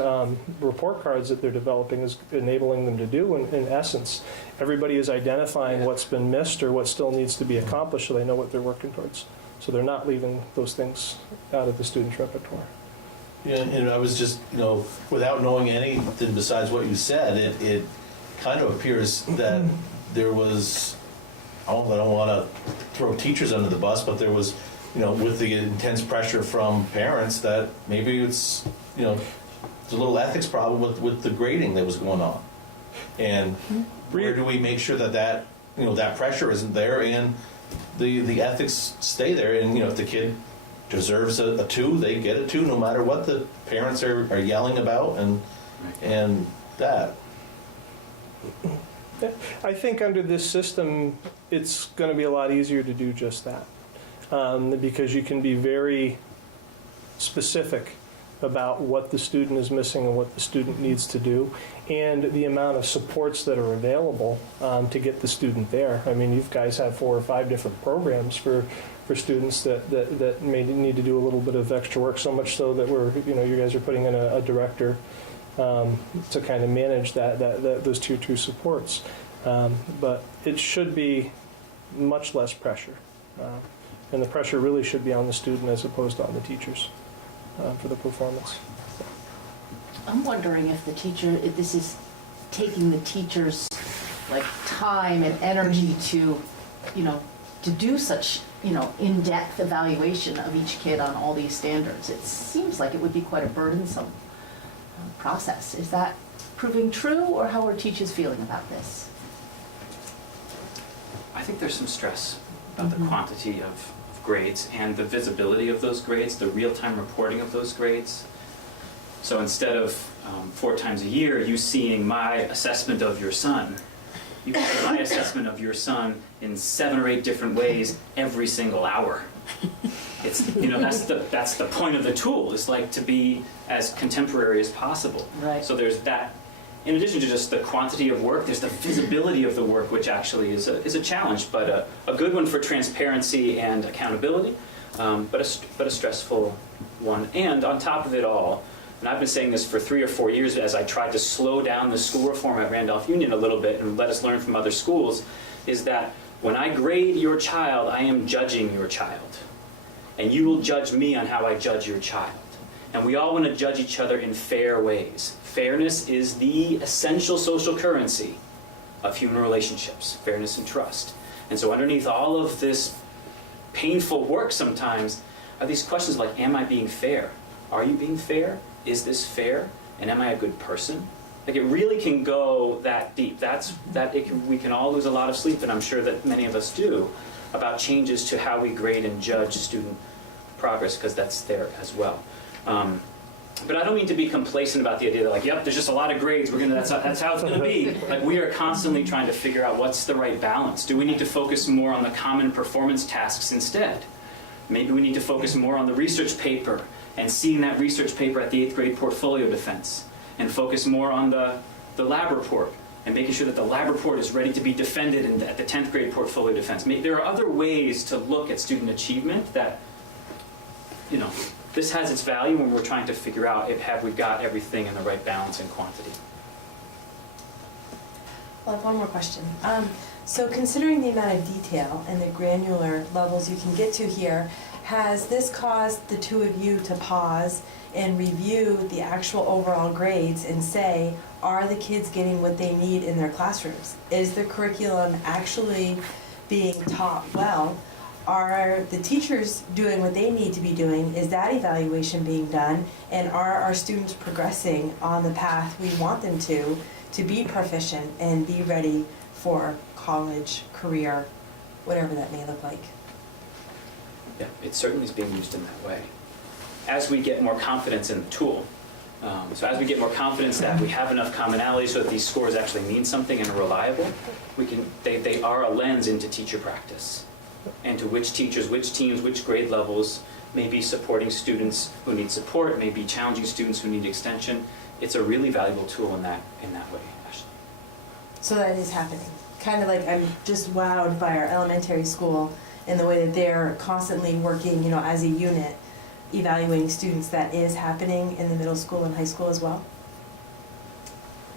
report cards that they're developing is enabling them to do in essence. Everybody is identifying what's been missed or what still needs to be accomplished so they know what they're working towards. So they're not leaving those things out of the student's repertoire. Yeah, and I was just, without knowing anything besides what you said, it kind of appears that there was, I don't want to throw teachers under the bus, but there was, with the intense pressure from parents that maybe it's, there's a little ethics problem with the grading that was going on. And where do we make sure that that pressure isn't there and the ethics stay there? And, if the kid deserves a 2, they get a 2 no matter what the parents are yelling about and that. I think under this system, it's going to be a lot easier to do just that because you can be very specific about what the student is missing and what the student needs to do and the amount of supports that are available to get the student there. I mean, you guys have 4 or 5 different programs for students that may need to do a little bit of extra work, so much so that you guys are putting in a director to kind of manage those tier 2 supports. But it should be much less pressure. And the pressure really should be on the student as opposed to on the teachers for the performance. I'm wondering if this is taking the teachers like time and energy to do such, in-depth evaluation of each kid on all these standards. It seems like it would be quite a burdensome process. Is that proving true, or how are teachers feeling about this? I think there's some stress about the quantity of grades and the visibility of those grades, the real-time reporting of those grades. So instead of 4 times a year, you seeing my assessment of your son, you can see my assessment of your son in 7 or 8 different ways every single hour. It's that's the point of the tool. Is like to be as contemporary as possible. Right. So there's that. In addition to just the quantity of work, there's the visibility of the work, which actually is a challenge, but a good one for transparency and accountability, but a stressful one. And on top of it all, and I've been saying this for 3 or 4 years as I tried to slow down the school reform at Randolph Union a little bit and let us learn from other schools, is that when I grade your child, I am judging your child. And you will judge me on how I judge your child. And we all want to judge each other in fair ways. Fairness is the essential social currency of human relationships, fairness and trust. And so underneath all of this painful work sometimes are these questions like, am I being fair? Are you being fair? Is this fair? And am I a good person? Like, it really can go that deep. We can all lose a lot of sleep, and I'm sure that many of us do, about changes to how we grade and judge student progress, because that's there as well. But I don't mean to be complacent about the idea that, like, yep, there's just a lot of grades. That's how it's going to be. Like, we are constantly trying to figure out what's the right balance. Do we need to focus more on the common performance tasks instead? Maybe we need to focus more on the research paper and seeing that research paper at the 8th grade portfolio defense, and focus more on the lab report and making sure that the lab report is ready to be defended at the 10th grade portfolio defense. There are other ways to look at student achievement that, this has its value when we're trying to figure out have we got everything in the right balance and quantity. Well, I have one more question. So considering the amount of detail and the granular levels you can get to here, has this caused the 2 of you to pause and review the actual overall grades and say, are the kids getting what they need in their classrooms? Is the curriculum actually being taught well? Are the teachers doing what they need to be doing? Is that evaluation being done? And are our students progressing on the path we want them to be proficient and be ready for college, career, whatever that may look like? Yeah, it certainly is being used in that way. As we get more confidence in the tool, so as we get more confidence that we have enough commonality so that these scores actually mean something and are reliable, they are a lens into teacher practice, and to which teachers, which teams, which grade levels may be supporting students who need support, may be challenging students who need extension. It's a really valuable tool in that way, Ashley. So that is happening. Kind of like I'm just wowed by our elementary school and the way that they're constantly working, as a unit, evaluating students. That is happening in the middle school and high school as well.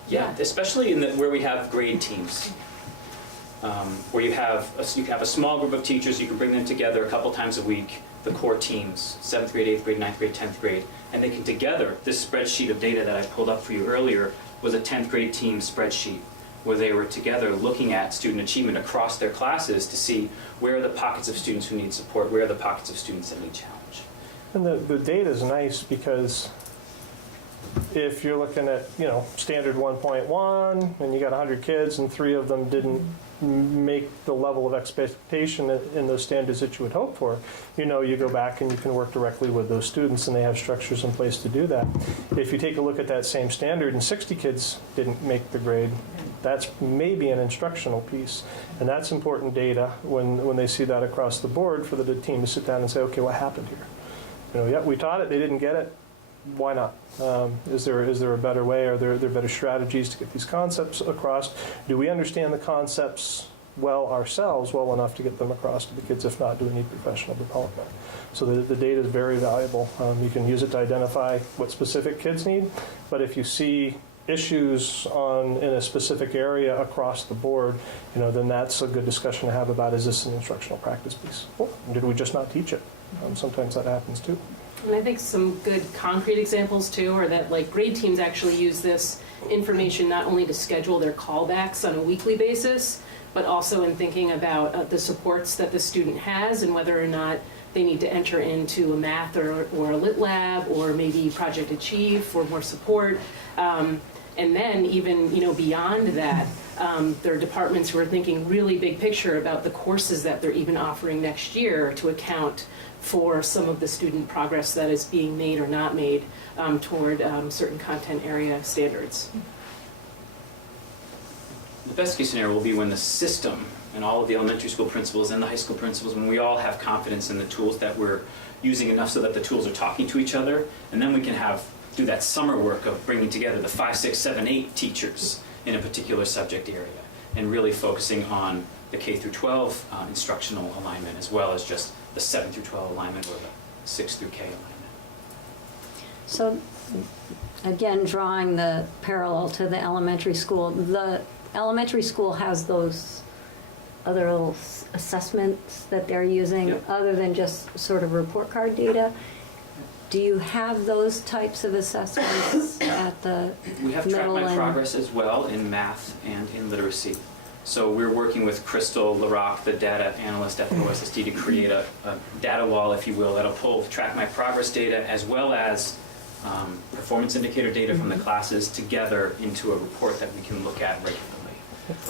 Yeah, especially where we have grade teams, where you have a small group of teachers, you can bring them together a couple times a week, the core teams, 7th grade, 8th grade, 9th grade, 10th grade, and they can together, this spreadsheet of data that I pulled up for you earlier was a 10th grade team spreadsheet, where they were together looking at student achievement across their classes to see where are the pockets of students who need support, where are the pockets of students that need challenge. And the data is nice because if you're looking at, standard 1.1 and you got 100 kids and 3 of them didn't make the level of expectation in those standards that you would hope for, you go back and you can work directly with those students and they have structures in place to do that. If you take a look at that same standard and 60 kids didn't make the grade, that's maybe an instructional piece. And that's important data when they see that across the board for the team to sit down and say, okay, what happened here? Yeah, we taught it, they didn't get it. Why not? Is there a better way? Are there better strategies to get these concepts across? Do we understand the concepts well ourselves, well enough to get them across to the kids? If not, do we need professional development? So the data is very valuable. You can use it to identify what specific kids need, but if you see issues in a specific area across the board, then that's a good discussion to have about, is this an instructional practice piece? Or did we just not teach it? Sometimes that happens too. And I think some good concrete examples too are that grade teams actually use this information not only to schedule their callbacks on a weekly basis, but also in thinking about the supports that the student has and whether or not they need to enter into a math or a lit lab or maybe Project Achieve for more support. And then even beyond that, there are departments who are thinking really big picture about the courses that they're even offering next year to account for some of the student progress that is being made or not made toward certain content area standards. The best case scenario will be when the system and all of the elementary school principals and the high school principals, when we all have confidence in the tools that we're using enough so that the tools are talking to each other, and then we can do that summer work of bringing together the 5, 6, 7, 8 teachers in a particular subject area and really focusing on the K through 12 instructional alignment as well as just the 7 through 12 alignment or the 6 through K alignment. So again, drawing the parallel to the elementary school, the elementary school has those other little assessments that they're using. Yep. Other than just sort of report card data. Do you have those types of assessments at the We have Track middle My and- Progress as well in math and in literacy. So we're working with Crystal LaRock, the data analyst at the Ossd, to create a data wall, if you will, that'll pull Track My Progress data as well as performance indicator data from the classes together into a report that we can look at regularly.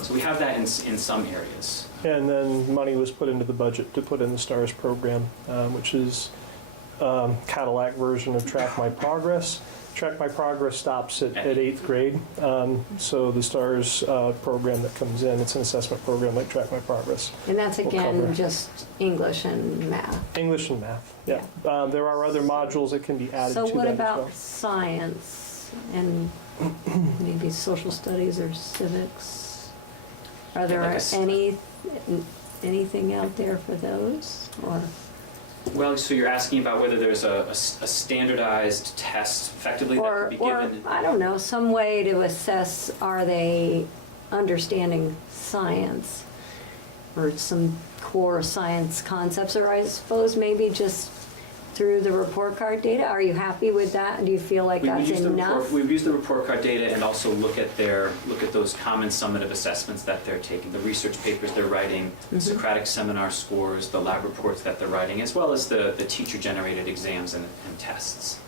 So we have that in some areas. And then money was put into the budget to put in the STARS program, which is Cadillac version of Track My Progress. Track My Progress stops at 8th grade. So the STARS program that comes in, it's an assessment program like Track My Progress. And that's We'll again cover. just English and math. English and math, yeah. There are other modules that can be added So to what that as about well. science and maybe social studies or civics? Are there anything out there for those, or? Well, so you're asking about whether there's a standardized test effectively that could be given? Or, I don't know, some way to assess, are they understanding science? Or some core science concepts, or I suppose maybe just through the report card data? Are you happy with that? Do you feel like that's enough? We've used the report card data and also look at those common summative assessments that they're taking, the research papers they're writing, the Socratic seminar scores, the lab reports that they're writing, as well as the teacher-generated exams and tests.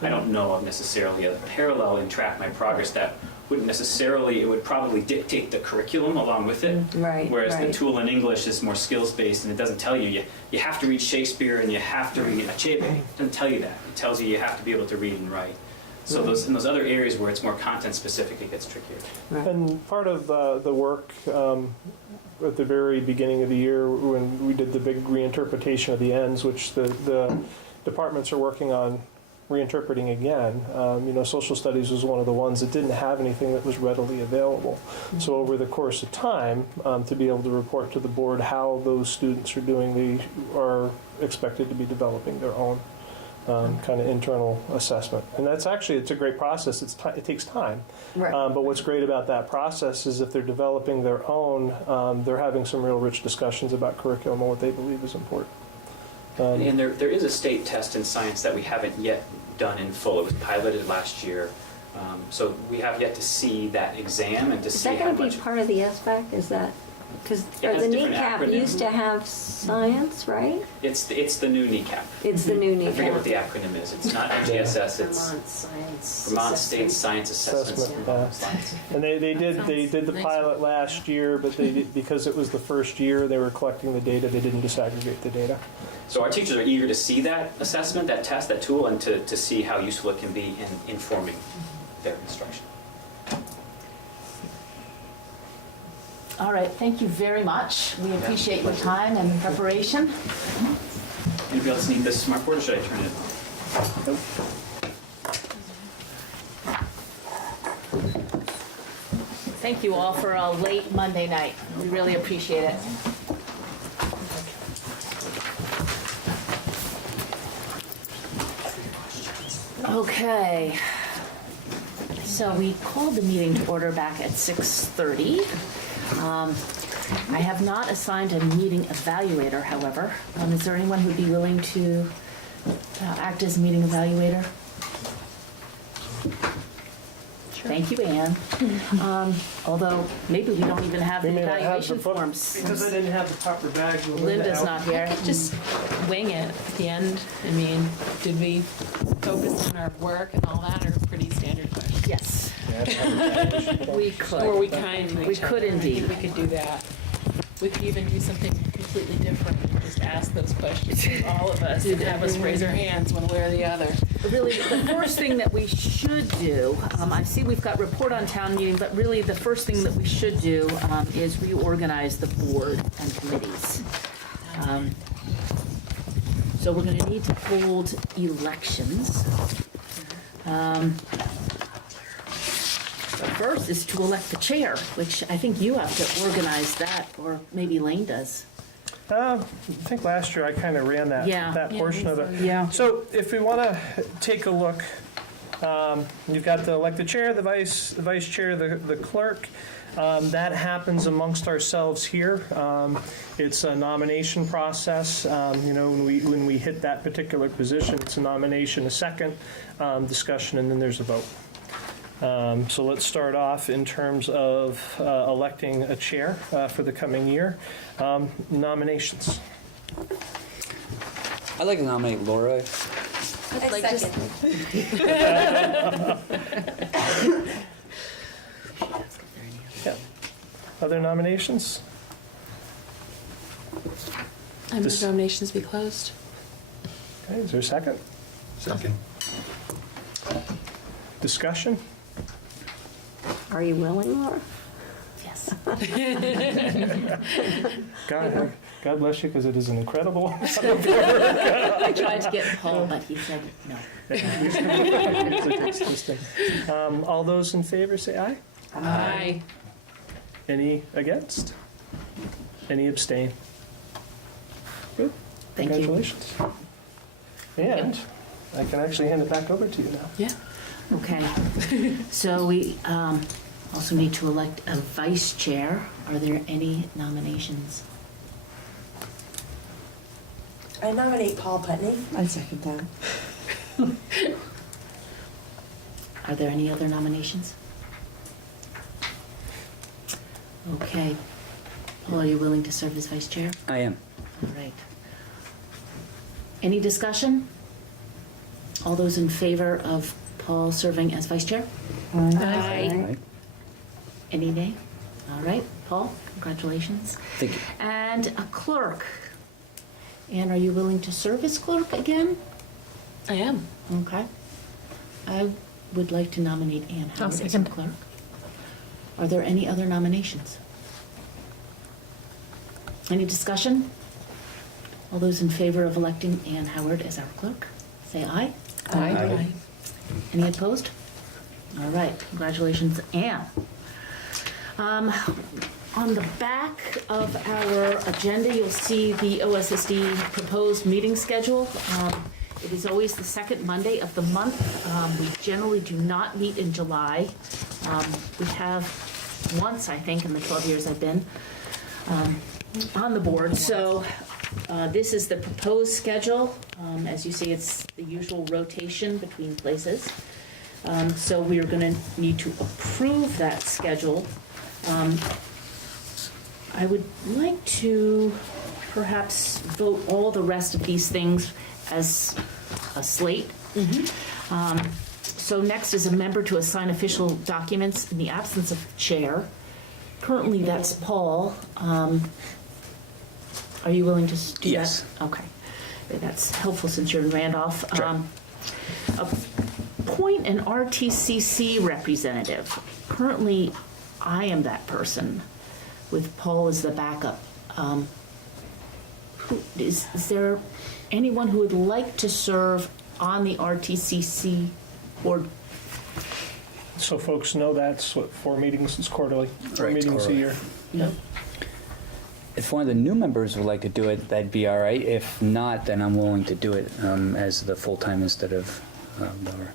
I don't know of necessarily a parallel in Track My Progress that wouldn't necessarily, it would probably dictate the curriculum along with it. Right, Whereas the right. tool in English is more skills-based and it doesn't tell you have to read Shakespeare and you have to read Achebe. It doesn't tell you that. It tells you have to be able to read and write. So in those other areas where it's more content-specific, it gets trickier. Right. And part of the work at the very beginning of the year when we did the big reinterpretation of the ends, which the departments are working on reinterpreting again. Social studies was one of the ones that didn't have anything that was readily available. So over the course of time, to be able to report to the board how those students are doing, they are expected to be developing their own kind of internal assessment. And that's actually, it's a great process. It takes time. Right. But what's great about that process is if they're developing their own, they're having some real rich discussions about curriculum and what they believe is important. And there is a state test in science that we haven't yet done in full. It was piloted last year. So we have yet to see that exam and to Is see that how going to much. be part of the SBAC? Is that, because It has the different kneecap acronyms. used to have science, right? It's the new kneecap. It's the new I forget what kneecap. the acronym is. It's not MTSS, it's Vermont Science. Vermont State Science Assessment, Assessments. And they did the nice. pilot last year, but because it was the first year they were collecting the data, they didn't disaggregate the data. So our teachers are eager to see that assessment, that test, that tool, and to see how useful it can be in informing their instruction. All right, thank you very much. We appreciate your time and preparation. Anybody else need this smartboard, or should I turn it? Thank you all for a late Monday night. We really appreciate it. Okay. So we called the meeting to order back at 6:30. I have not assigned a meeting evaluator, however. Is there anyone who'd be willing to act as a meeting evaluator? Thank you, Anne. Although, maybe we don't even have the We may not have evaluation the book- forms. Because I didn't have the proper bags. Linda's not here. Just wing it at the end. I mean, did we focus on our work and all that, or pretty standard questions? Yes, we Or could. we kind of We could indeed. We could do that. We could even do something completely different and just ask those questions to all of us and have us raise our hands one way or the other. Really, the first thing that we should do, I see we've got report on town meeting, but really the first thing that we should do is reorganize the board and committees. So we're gonna need to hold elections. The first is to elect the chair, which I think you have to organize that, or maybe Lane does. I think last year I kind of ran that Yeah. portion of it. Yeah. So if we want to take a look, you've got the elected chair, the vice chair, the clerk. That happens amongst ourselves here. It's a nomination process. When we hit that particular position, it's a nomination, a second, discussion, and then there's a vote. So let's start off in terms of electing a chair for the coming year. Nominations. I'd like to nominate Laura. Yeah. Other nominations? I move This- nominations be closed. Okay, is there a second? Second. Discussion? Are you willing, Laura? Yes. God bless you, because it is an incredible. I tried to get Paul, but he said no. All those in favor say aye. Aye. Any against? Any abstain? Good. Thank you. Congratulations. And I can actually hand it back over to you now. Yeah. Okay. So we also need to elect a vice chair. Are there any nominations? I nominate Paul Putney. I second that. Are there any other nominations? Okay. Paul, are you willing to serve as vice chair? I am. All right. Any discussion? All those in favor of Paul serving as vice chair? Aye. Any nay? All right, Paul, congratulations. Thank you. And a clerk. Anne, are you willing to serve as clerk again? I am. Okay. I would like to nominate Anne Howard as a second. clerk. Are there any other nominations? Any discussion? All those in favor of electing Anne Howard as our clerk? say aye. Aye. Any opposed? All right, congratulations, Anne. On the back of our agenda, you'll see the OSSD proposed meeting schedule. It is always the second Monday of the month. We generally do not meet in July. We have once, I think, in the 12 years I've been on the board. So this is the proposed schedule. As you see, it's the usual rotation between places. So we are going to need to approve that schedule. I would like to perhaps vote all the rest of these things as a slate. So next is a member to assign official documents in the absence of chair. Currently, that's Paul. Are you willing to do that? Yes. Okay. That's helpful since you're in Randolph. Sure. Appoint an RTCC representative. Currently, I am that person, with Paul as the backup. Is there anyone who would like to serve on the RTCC board? So folks know that's what, 4 meetings, it's quarterly, 4 Right, meetings a quarterly. year. No. If one of the new members would like to do it, that'd be all right. If not, then I'm willing to do it as the full-time instead of Laura.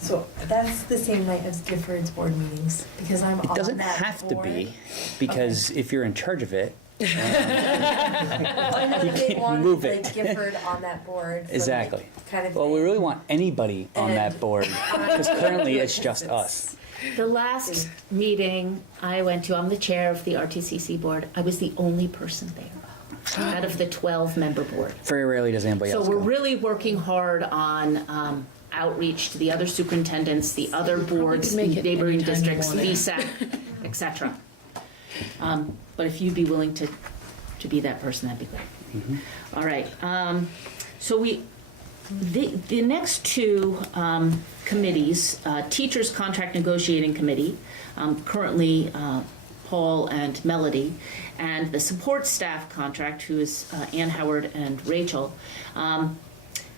So that's the same night as Gifford's board meetings, because I'm It on doesn't that have to board. be, because if you're in charge of it, I know You that they can't want move like it. Gifford on that board. for, like, exactly. kind of. Well, we really want anybody on that And board, because currently it's just us. The last meeting I went to, I'm the chair of the RTCC board. I was the only person there out of the 12-member board. Very rarely does anybody So else we're go. really working hard on outreach to the other superintendents, the other boards, could make it neighboring anytime you districts, want it. VSAC, et cetera. But if you'd be willing to be that person, that'd be great. All right. So the next two committees, Teachers Contract Negotiating Committee, currently Paul and Melody, and the Support Staff Contract, who is Ann Howard and Rachel.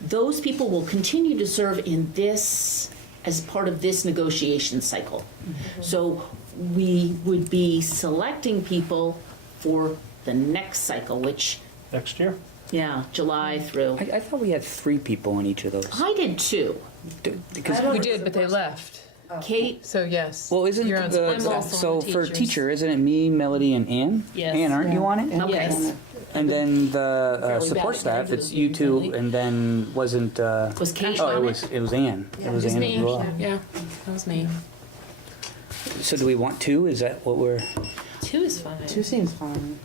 Those people will continue to serve in this, as part of this negotiation cycle. So we would be selecting people for the next cycle, which, Next year. yeah, July through. I thought we had 3 people on each of those. I did too. Because, We did, but they left. Kate, So yes. well, isn't You're on support staff. so Also on for teachers. teacher, isn't it me, Melody, and Ann? Yes. Ann, aren't you on it? okay. Yes. And then the Fairly support bad staff, at it's you two, lately. and then wasn't. Was Kate Oh, on it was Ann. It was It was Ann me. as well. Yeah, that was me. So do we want 2? Is that what we're? 2 is fine. 2 seems fine.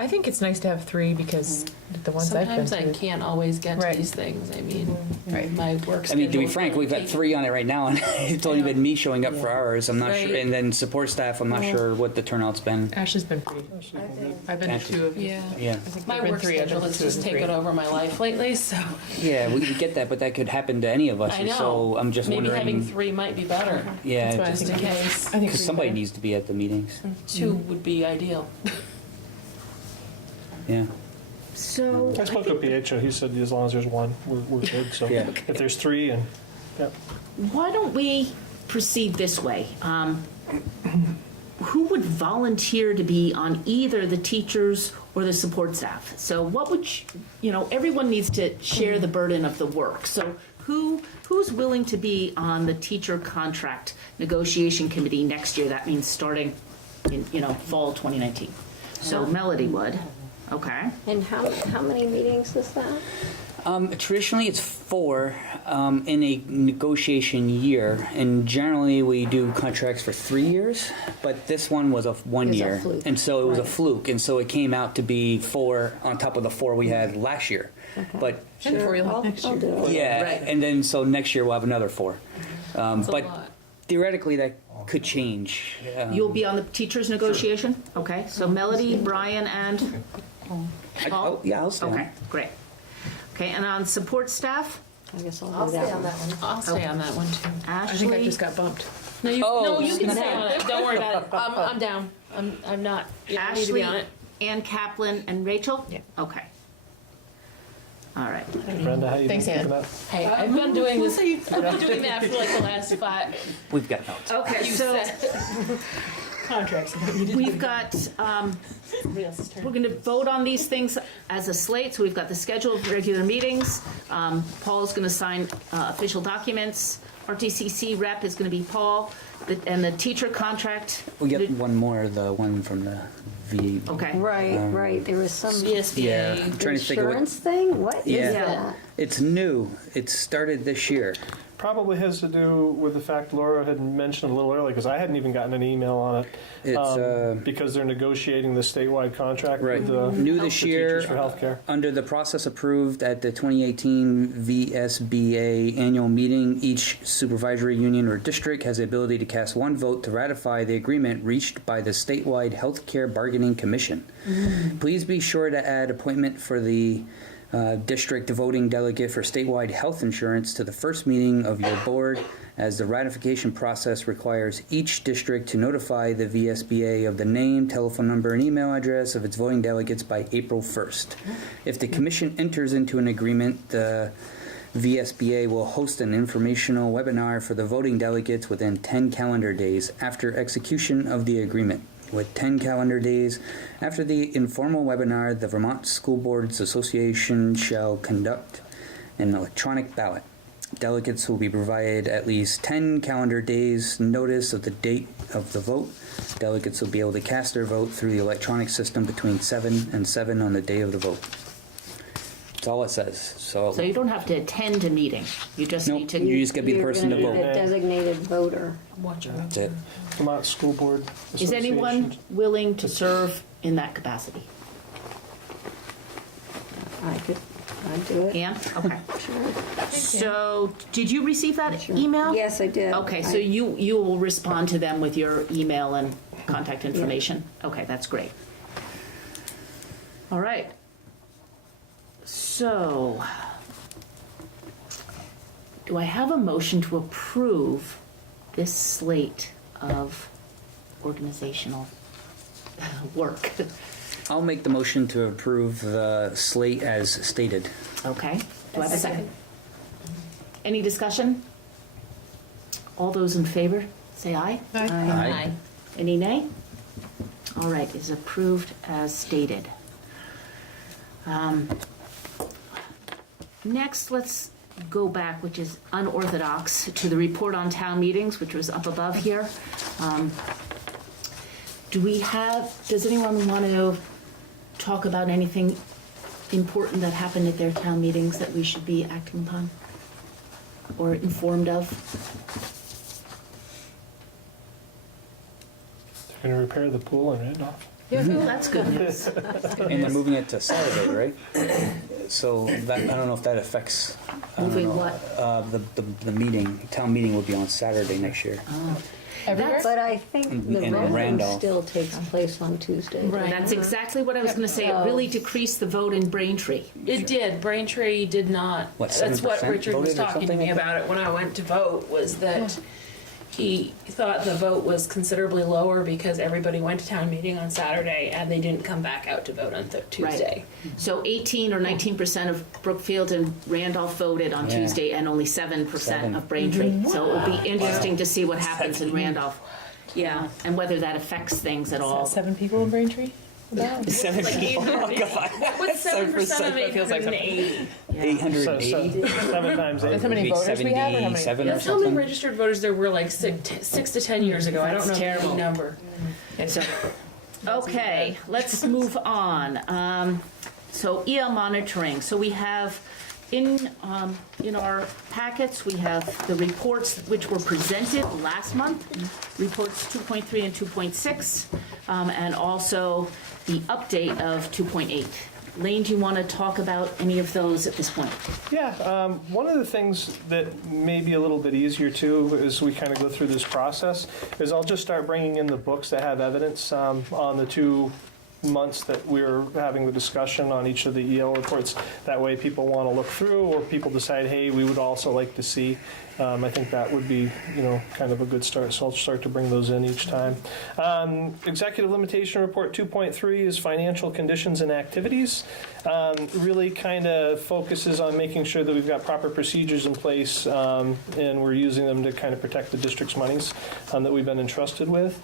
I think it's nice to have 3 because the ones I've been Sometimes I to. can't always get to Right. these things. I mean, Right. my work I mean, to be schedule's frank, really we've got taken- 3 on it right now, and it's only been me showing up for ours. I'm not sure, Right. and then support staff. I'm not sure what the turnout's been. Ashley's been pretty. I've been to Ashley. 2 of you. Yeah. Yeah, I think My there've been work 3. I've schedule been has to 2 just of the 3. taken over my life lately, so yeah, we get that, but that could happen to any of us. I and know. So I'm just maybe wondering. having 3 might be better, Yeah, That's why I just think in case. I think because 3 somebody better. needs to be at the meetings. 2 would be ideal. Yeah. So I spoke to PHO, he said as long as there's 1, we're good, so Yeah. if there's 3 and, yeah. why don't we proceed this way? Who would volunteer to be on either the teachers or the support staff? So what would, everyone needs to share the burden of the work. So who's willing to be on the teacher contract negotiation committee next year? That means starting in, fall 2019. So Melody would. Okay. And how many meetings is that? Traditionally, it's 4 in a negotiation year, and generally we do contracts for 3 years. But this one was a 1 It was a year, fluke. and so it was a Right. fluke, and so it came out to be 4 on top of the 4 we had last year. But And 4 you'll have next I'll year. do it. yeah, Right. and then so next year we'll have another 4. It's a But lot. theoretically, that could change. You'll be on the teachers negotiation? Okay. So Melody, Brian, and Paul? I'll stay on. Okay, great. Okay, and on support staff, I guess I'll I'll do stay that on one. that one. I'll stay on that one too. I think I Ashley, just got bumped. No, you, Oh, no, you can snap. stay on it. Don't worry about it. I'm down. I'm not. You don't need to Ashley, be on it. Ann Kaplan, and Rachel? Yeah. Okay. All right. Brenda, how you Thanks, doing? Ann. That? Hey, I've been doing this, I've been doing that for like the last 5. We've got notes. Okay, You so said contracts. we've got, Somebody else's turn. we're going to vote on these things as a slate. So we've got the schedule of regular meetings. Paul's going to sign official documents. RTCC rep is going to be Paul, and the teacher contract. We got one more, the one from the V. Okay. Right, there was some CSBA. Yeah, I'm trying to think of insurance thing? What is Yeah. that? It's new. It started this year. Probably has to do with the fact Laura had mentioned a little earlier, because I hadn't even gotten an email on it. It's Because they're negotiating the statewide contract right. with the New this year. teachers for healthcare. Under the process approved at the 2018 VSBA annual meeting, each supervisory union or district has the ability to cast one vote to ratify the agreement reached by the statewide Healthcare Bargaining Commission. Please be sure to add appointment for the district voting delegate for statewide health insurance to the first meeting of your board, as the ratification process requires each district to notify the VSBA of the name, telephone number, and email address of its voting delegates by April 1st. If the commission enters into an agreement, the VSBA will host an informational webinar for the voting delegates within 10 calendar days after execution of the agreement. With 10 calendar days after the informal webinar, the Vermont School Boards Association shall conduct an electronic ballot. Delegates will be provided at least 10 calendar days notice of the date of the vote. Delegates will be able to cast their vote through the electronic system between 7 and 7 on the day of the vote. That's all it says. So So you don't have to attend a meeting. You just nope, need to. you just got to be the person to You're vote. gonna be the designated voter. That's it. Vermont School Board Is Association. anyone willing to serve in that capacity? I'd do it. Ann? Okay. Sure. So, did you receive that Sure. email? Yes, I did. Okay, so you will respond to them with your email and contact information? Okay, that's great. All right. So, do I have a motion to approve this slate of organizational work? I'll make the motion to approve the slate as stated. Okay, do I have a second? Any discussion? All those in favor, say aye. Aye. Any nay? All right, is approved as stated. Next, let's go back, which is unorthodox, to the report on town meetings, which was up above here. Does anyone want to talk about anything important that happened at their town meetings that we should be acting upon or informed of? They're going to repair the pool in Randolph. That's good news. And they're moving it to Saturday, right? So that, I don't know if that affects. I don't Moving know, what? The meeting, town meeting will be on Saturday next year. Everywhere? But I think the In voting Randolph. still takes place on Tuesday. Right. That's exactly what I was going to say. It really decreased the vote in Braintree. It did. Braintree did not. What, That's what 7% Richard was voted or talking to something me like about it when I went to vote, was that he thought the vote was considerably lower because everybody went to town meeting on Saturday and they didn't come back out to vote on Tuesday. So 18 or 19% of Brookfield and Randolph voted on Yeah. Tuesday and only 7% of Braintree. So it'll be interesting to see what happens in Randolph. Yeah, and whether that affects things at all. 7 people in Braintree? About? 7 people. Oh, God. What's 7% of That feels like 880? Yeah. 880. 7 times 8. That's how many Maybe voters we have, or how many? 77 or That's how many something. registered voters there were like 6 to 10 years ago. I don't know That's the terrible. number. So, okay, let's move on. So EL monitoring. So we have in our packets, we have the reports which were presented last month, reports 2.3 and 2.6, and also the update of 2.8. Lane, do you want to talk about any of those at this point? Yeah, one of the things that may be a little bit easier too, as we kind of go through this process, is I'll just start bringing in the books that have evidence on the 2 months that we're having the discussion on each of the EL reports. That way people want to look through, or people decide, hey, we would also like to see. I think that would be, kind of a good start. So I'll start to bring those in each time. Executive Limitation Report 2.3 is financial conditions and activities. really kind of focuses on making sure that we've got proper procedures in place, and we're using them to kind of protect the district's monies that we've been entrusted with.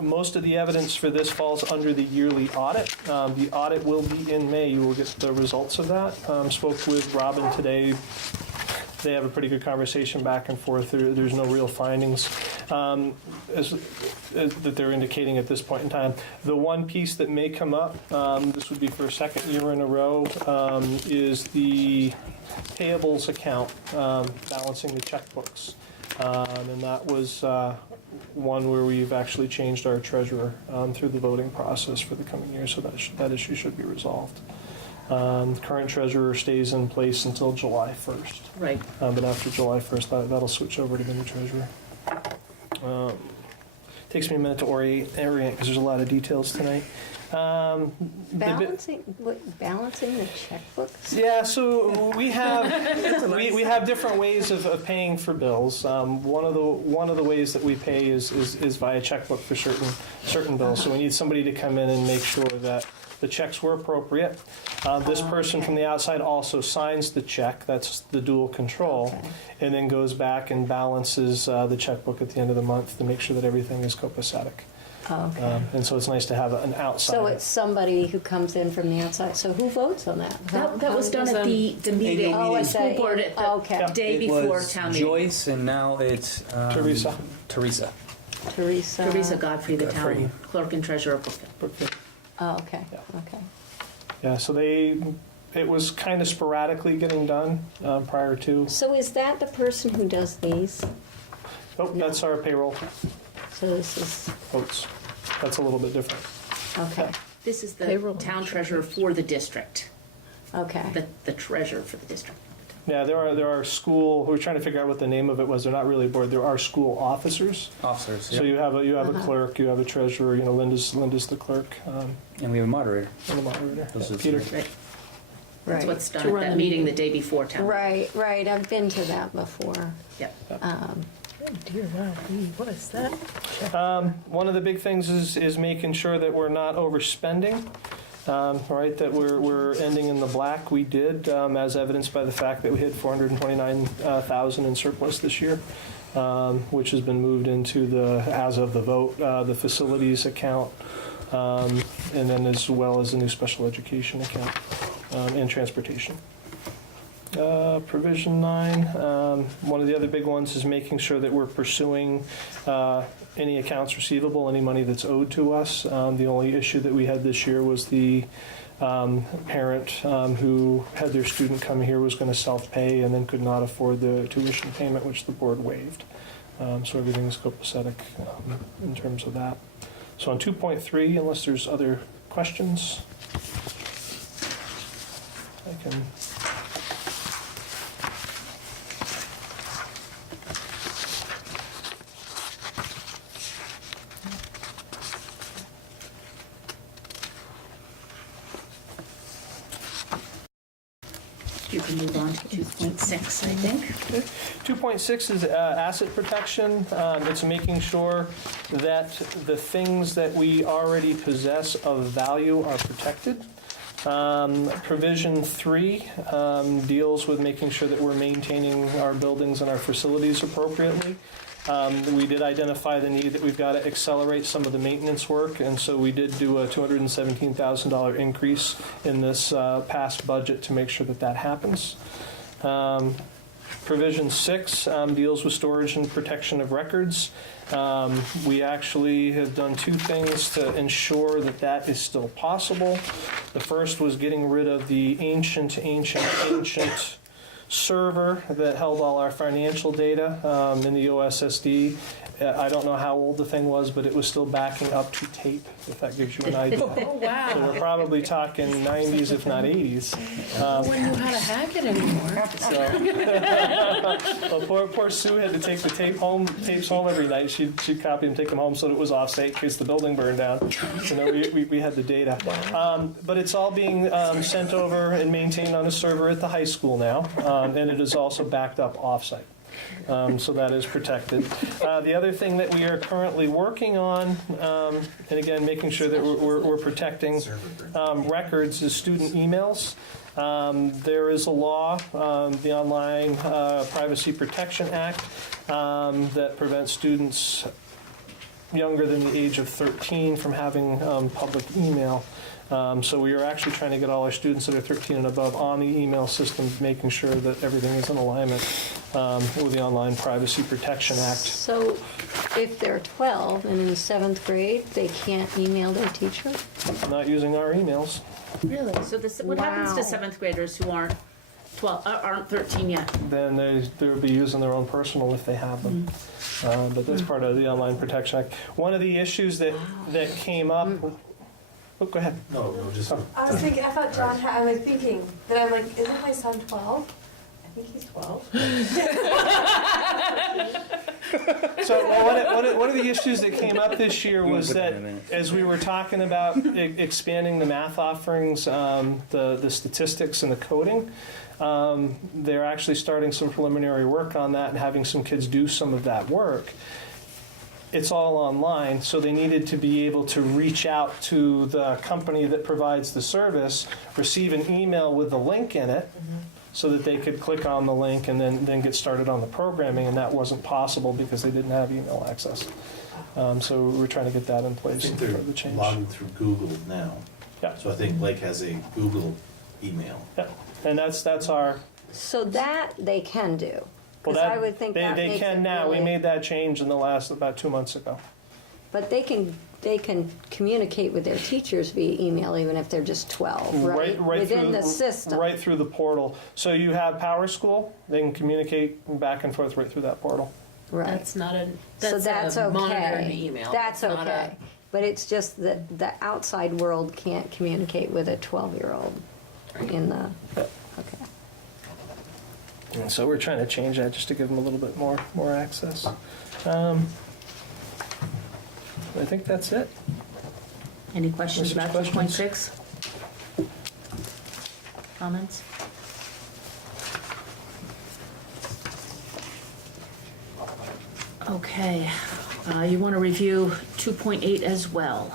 Most of the evidence for this falls under the yearly audit. The audit will be in May. You will get the results of that. Spoke with Robin today. They have a pretty good conversation back and forth. There's no real findings that they're indicating at this point in time. The one piece that may come up, this would be for a second year in a row, is the payables account, balancing the checkbooks. And that was one where we've actually changed our treasurer through the voting process for the coming year, so that issue should be resolved. The current treasurer stays in place until July 1st. Right. But after July 1st, that'll switch over to the new treasurer. Takes me a minute to orient because there's a lot of details tonight. Balancing the checkbooks? Yeah, so we have different ways of paying for bills. One of the ways that we pay is via checkbook for certain bills. So we need somebody to come in and make sure that the checks were appropriate. This person from the outside also signs the check. That's the dual control, and then goes back and balances the checkbook at the end of the month to make sure that everything is copacetic. Okay. And so it's nice to have an outside. So it's somebody who comes in from the outside. So who votes on that? That was done at the meeting, Oh, at school the- board at the okay. day It before was town meeting. Joyce, and now it's Teresa. Teresa. Teresa Godfrey, the Godfrey. town clerk and treasurer of Brookfield. Oh, okay, Yeah. okay. Yeah, so it was kind of sporadically getting done prior to. So is that the person who does these? Oh, that's our payroll So this is, votes. That's a little bit different. okay, This is the Payroll. town treasurer for the district, okay. the treasurer for the district. Yeah, there are school. We're trying to figure out what the name of it was. They're not really a board. There are school officers. Officers. So you have a clerk, you have a treasurer. You know, Linda's the clerk, And we have a moderator. and the moderator. Those Yeah, are Peter. Right. That's Right. what's To done at run that the meeting the day before town. Right, I've been to that before. Yep. Oh dear God, what is that? One of the big things is making sure that we're not overspending. Right, that we're ending in the black. We did, as evidenced by the fact that we hit $429,000 in surplus this year, which has been moved into as of the vote, the facilities account, and then as well as the new special education account and transportation. Provision 9, one of the other big ones is making sure that we're pursuing any accounts receivable, any money that's owed to us. The only issue that we had this year was the parent who had their student come here was going to self-pay and then could not afford the tuition payment, which the board waived. So everything's copacetic in terms of that. So on 2.3, unless there's other questions, I can... You can move on to 2.6, I think. 2.6 is asset protection. It's making sure that the things that we already possess of value are protected. Provision 3 deals with making sure that we're maintaining our buildings and our facilities appropriately. We did identify the need that we've got to accelerate some of the maintenance work, and so we did do a $217,000 increase in this past budget to make sure that that happens. Provision 6 deals with storage and protection of records. We actually have done two things to ensure that that is still possible. The first was getting rid of the ancient server that held all our financial data in the Ossd. I don't know how old the thing was, but it was still backing up to tape, if that gives you an idea. Oh, wow. So we're probably talking 90s, if not 80s. No one knew how to hack it anymore. Well, poor Sue had to take the tapes home every night. She'd copy them, take them home so that it was off-site in case the building burned down. So no, we had the data. But it's all being sent over and maintained on a server at the high school now, and it is also backed up off-site. So that is protected. The other thing that we are currently working on, and again, making sure that we're protecting records, is student emails. There is a law, the Online Privacy Protection Act, that prevents students younger than the age of 13 from having public email. So we are actually trying to get all our students that are 13 and above on the email system, making sure that everything is in alignment with the Online Privacy Protection Act. So if they're 12 and in 7th grade, they can't email their teacher? Not using our emails. Really? So what happens to 7th graders who aren't 12, aren't 13 yet? Then they'll be using their own personal if they have them. But that's part of the Online Protection Act. One of the issues that came up. Oh, go ahead. No, just. I was thinking, I thought John had, I was thinking that I'm like, isn't my son 12? I think he's 12. So one of the issues that came up this year was that as we were talking about expanding the math offerings, the statistics and the coding, they're actually starting some preliminary work on that and having some kids do some of that work. It's all online, so they needed to be able to reach out to the company that provides the service, receive an email with the link in it, so that they could click on the link and then get started on the programming, and that wasn't possible because they didn't have email access. So we're trying to get that in I place think for they're the change. logging through Google now. Yeah. So I think Blake has a Google email. Yeah, and that's our. So that they can do. Well, Because I would think that they makes can it now. really- We made that change in the last about 2 months ago. But they can communicate with their teachers via email even if they're just 12, right? Within through the system. Right through the portal. So you have Power School. They can communicate back and forth right through that portal. Right. That's not a, So that's a monitored okay. email. That's not okay. But it's just that the outside world can't communicate with a 12-year-old in the, okay. And so we're trying to change that just to give them a little bit more access. I think that's it. Any questions Any about questions? 2.6? Comments? Okay, you want to review 2.8 as well?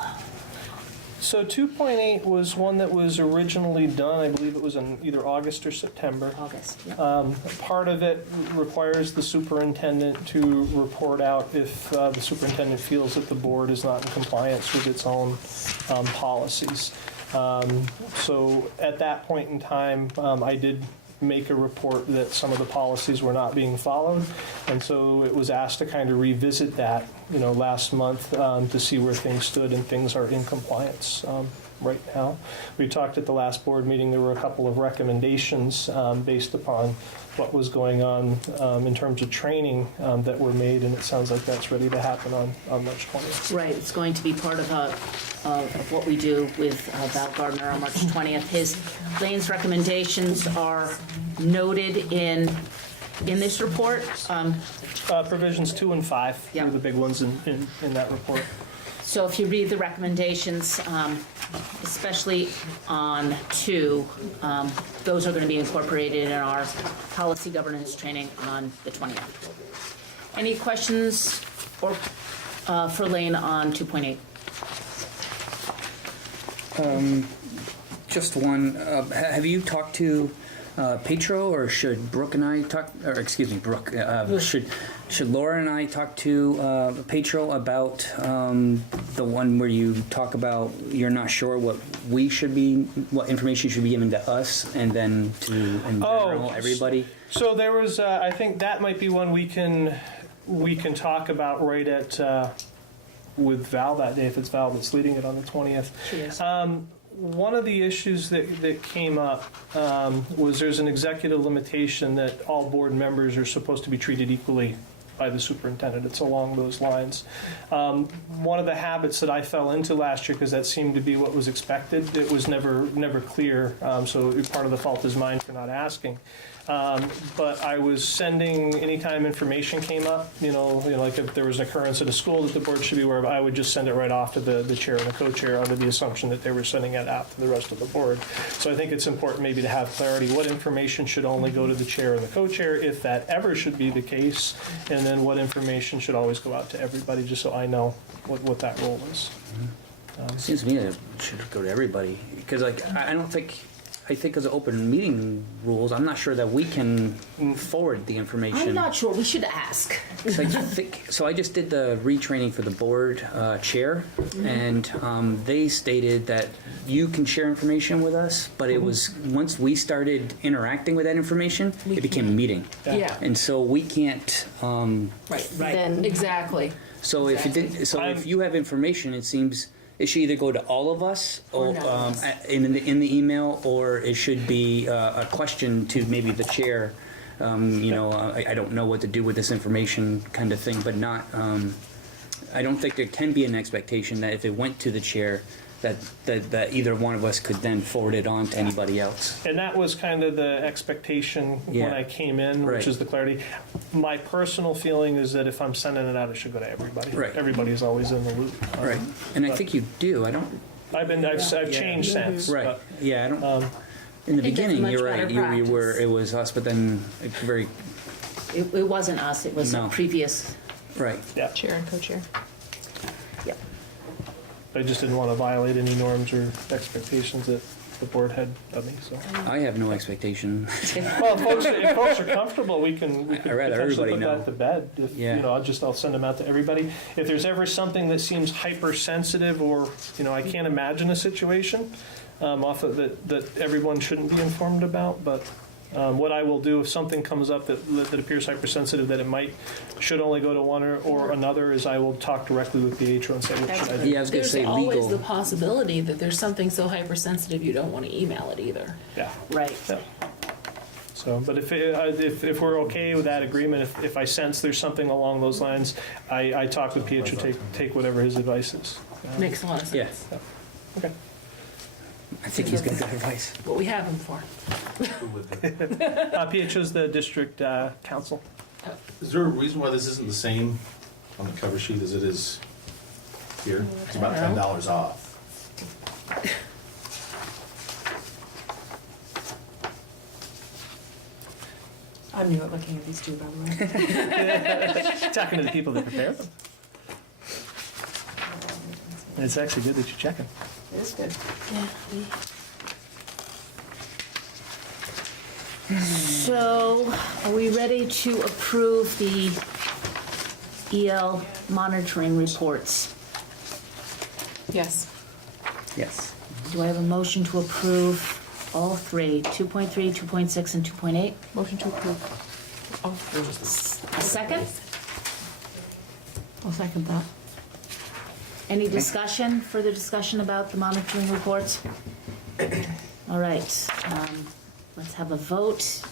So 2.8 was one that was originally done, I believe it was in either August or September. August, yeah. Part of it requires the superintendent to report out if the superintendent feels that the board is not in compliance with its own policies. So at that point in time, I did make a report that some of the policies were not being followed, and so it was asked to kind of revisit that, last month to see where things stood, and things are in compliance right now. We talked at the last board meeting. There were a couple of recommendations based upon what was going on in terms of training that were made, and it sounds like that's ready to happen on March 20th. Right, it's going to be part of what we do with Val Gardner on March 20th. Lane's recommendations are noted in this report. Provisions 2 and 5 Yeah. are the big ones in that report. So if you read the recommendations, especially on 2, those are going to be incorporated in our policy governance training on the 20th. Any questions for Lane on 2.8? Just one. Have you talked to Petro, or should Brooke and I talk? Or excuse me, Brooke. Should Laura and I talk to Petro about the one where you talk about you're not sure what information should be given to us, and then to in general everybody? So there was, I think that might be one we can talk about right at with Val that day, if it's Val that's leading it on the 20th. She is. One of the issues that came up was there's an executive limitation that all board members are supposed to be treated equally by the superintendent. It's along those lines. One of the habits that I fell into last year, because that seemed to be what was expected, it was never clear, so part of the fault is mine for not asking. But I was sending, anytime information came up, like if there was an occurrence at a school that the board should be aware of, I would just send it right off to the chair and the co-chair under the assumption that they were sending it out to the rest of the board. So I think it's important maybe to have clarity. What information should only go to the chair and the co-chair, if that ever should be the case, and then what information should always go out to everybody, just so I know what that role is. It seems to me that it should go to everybody, because I think as open meeting rules, I'm not sure that we can forward the information. I'm not sure, we should ask. So I just did the retraining for the board chair, and they stated that you can share information with us, but it was, once we started interacting with that information, it became a meeting. Yeah. And so we can't, Right, Then- exactly. so if it didn't, so if you have information, it seems, it should either go to all of us or none of us. in the email, or it should be a question to maybe the chair. I don't know what to do with this information, kind of thing, but not. I don't think there can be an expectation that if it went to the chair, that either one of us could then forward it on to anybody else. And that was kind of the expectation when Yeah. I came in, which Right. is the clarity. My personal feeling is that if I'm sending it out, it should go to everybody. Right. Everybody's always in the loop. Right. And I think you do. I don't. I've changed since. Right. but, Yeah. I don't. In the I think that's beginning, much you're right. better You were. practice. It was us, but then very It wasn't us, it was No. a previous. right. yeah. Chair and co-chair. I just didn't want to violate any norms or expectations that the board had of me. So, I have no expectation. well, if folks are comfortable, we can I'd rather potentially everybody put know. that to bed. If, Yeah. I'll send them out to everybody. If there's ever something that seems hypersensitive, or I can't imagine a situation off of that everyone shouldn't be informed about, but. What I will do if something comes up that appears hypersensitive, that it should only go to one or another, is I will talk directly with the HO and say, what should I do? Yeah, I was going to There's say always the legal. possibility that there's something so hypersensitive you don't want to email it either. Yeah. Right. Yeah. So, but if we're okay with that agreement, if I sense there's something along those lines, I talk with PHO, take whatever his advice is. Makes a lot of sense. Yeah. Okay. I think he's got good advice. What we have him for. PHO's the district council. Is there a reason why this isn't the same on the cover sheet as it is here? It's about $10 off. I'm new at looking at these two, by the way. Talking to the people that prepare them. And it's actually good that you're checking. It is good. So, are we ready to approve the EL monitoring reports? Yes. Yes. Do I have a motion to approve all three, 2.3, 2.6, and 2.8? Motion to approve. Oh, A second? I'll second that. Any discussion, further discussion about the monitoring reports? All right, let's have a vote.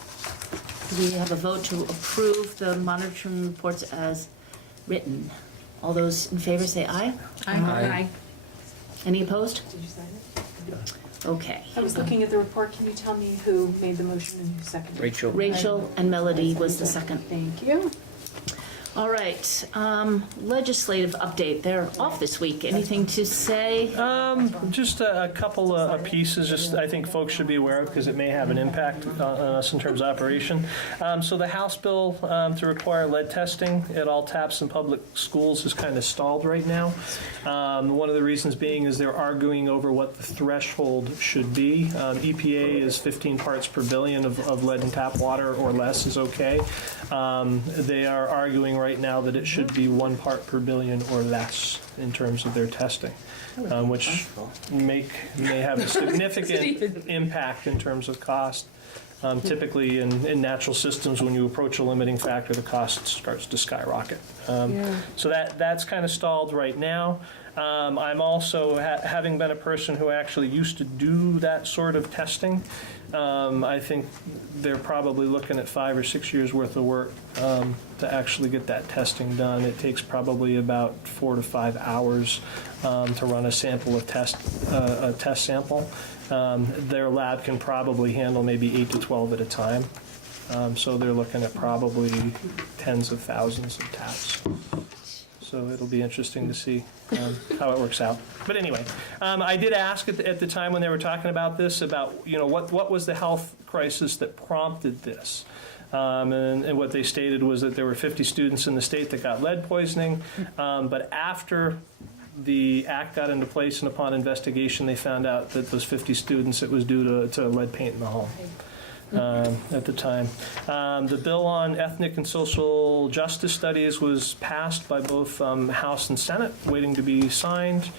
Do we have a vote to approve the monitoring reports as written? All those in favor say aye. Aye. Any opposed? Did you sign it? Okay. I was looking at the report. Can you tell me who made the motion and who seconded it? Rachel. Rachel and Melody was the second. Thank you. All right, legislative update. They're off this week. Anything to say? Just a couple of pieces, just I think folks should be aware of, because it may have an impact on us in terms of operation. So the House bill to require lead testing at all taps in public schools is kind of stalled right now. One of the reasons being is they're arguing over what the threshold should be. EPA is 15 parts per billion of lead in tap water or less is okay. They are arguing right now that it should be 1 part per billion or less in terms of their testing, which may have a significant impact in terms of cost. Typically in natural systems, when you approach a limiting factor, the cost starts to skyrocket. So that's kind of stalled right now. I'm also, having been a person who actually used to do that sort of testing, I think they're probably looking at 5 or 6 years worth of work to actually get that testing done. It takes probably about 4 to 5 hours to run a sample of a test sample. Their lab can probably handle maybe 8 to 12 at a time. So they're looking at probably tens of thousands of taps. So it'll be interesting to see how it works out. But anyway, I did ask at the time when they were talking about this, about what was the health crisis that prompted this. And what they stated was that there were 50 students in the state that got lead poisoning, but after the act got into place and upon investigation, they found out that those 50 students, it was due to lead paint in the home. At the time. The bill on ethnic and social justice studies was passed by both House and Senate, waiting to be signed.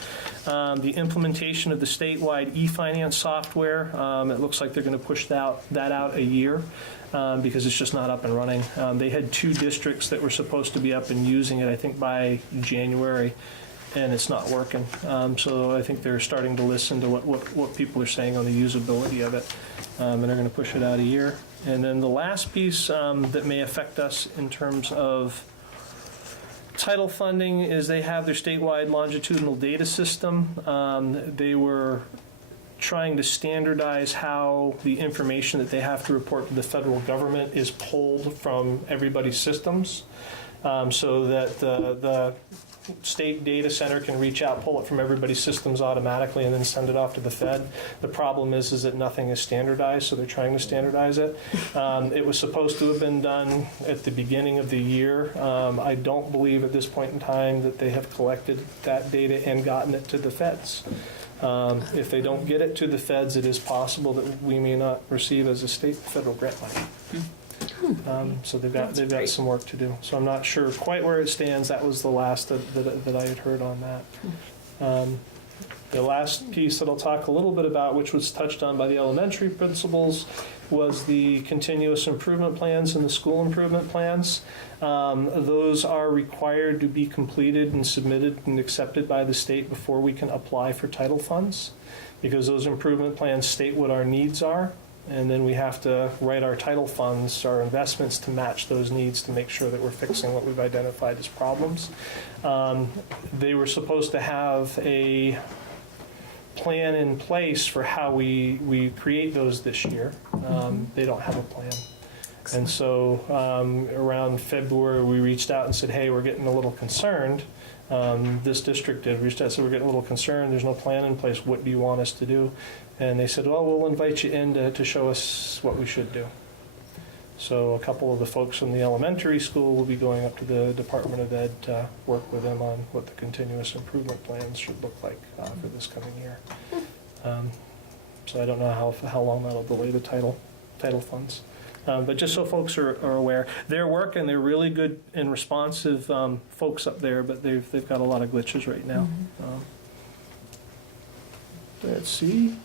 The implementation of the statewide e-finance software, it looks like they're going to push that out a year because it's just not up and running. They had 2 districts that were supposed to be up and using it, I think, by January. And it's not working. So I think they're starting to listen to what people are saying on the usability of it. And they're going to push it out a year. And then the last piece that may affect us in terms of title funding is they have their statewide longitudinal data system. They were trying to standardize how the information that they have to report to the federal government is pulled from everybody's systems, so that the state data center can reach out, pull it from everybody's systems automatically, and then send it off to the Fed. The problem is that nothing is standardized, so they're trying to standardize it. It was supposed to have been done at the beginning of the year. I don't believe at this point in time that they have collected that data and gotten it to the Feds. If they don't get it to the Feds, it is possible that we may not receive as a state federal grant money. So they've got some work to do. So I'm not sure quite where it stands. That was the last that I had heard on that. The last piece that I'll talk a little bit about, which was touched on by the elementary principals, was the continuous improvement plans and the school improvement plans. Those are required to be completed and submitted and accepted by the state before we can apply for title funds, because those improvement plans state what our needs are. And then we have to write our title funds, our investments, to match those needs to make sure that we're fixing what we've identified as problems. They were supposed to have a plan in place for how we create those this year. They don't have a plan. And so around February, we reached out and said, hey, we're getting a little concerned. This district did reached out and said, we're getting a little concerned. There's no plan in place. What do you want us to do? And they said, well, we'll invite you in to show us what we should do. So a couple of the folks from the elementary school will be going up to the Department of Ed to work with them on what the continuous improvement plans should look like for this coming year. So I don't know how long that'll delay the title funds. But just so folks are aware, they're working. They're really good and responsive folks up there, but they've got a lot of glitches right now. Let's see.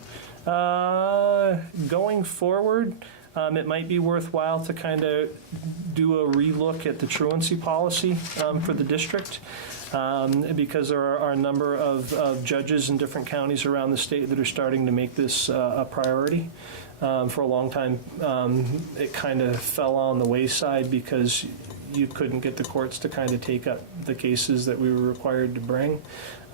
Going forward, it might be worthwhile to kind of do a relook at the truancy policy for the district, because there are a number of judges in different counties around the state that are starting to make this a priority. For a long time, it kind of fell on the wayside because you couldn't get the courts to kind of take up the cases that we were required to bring.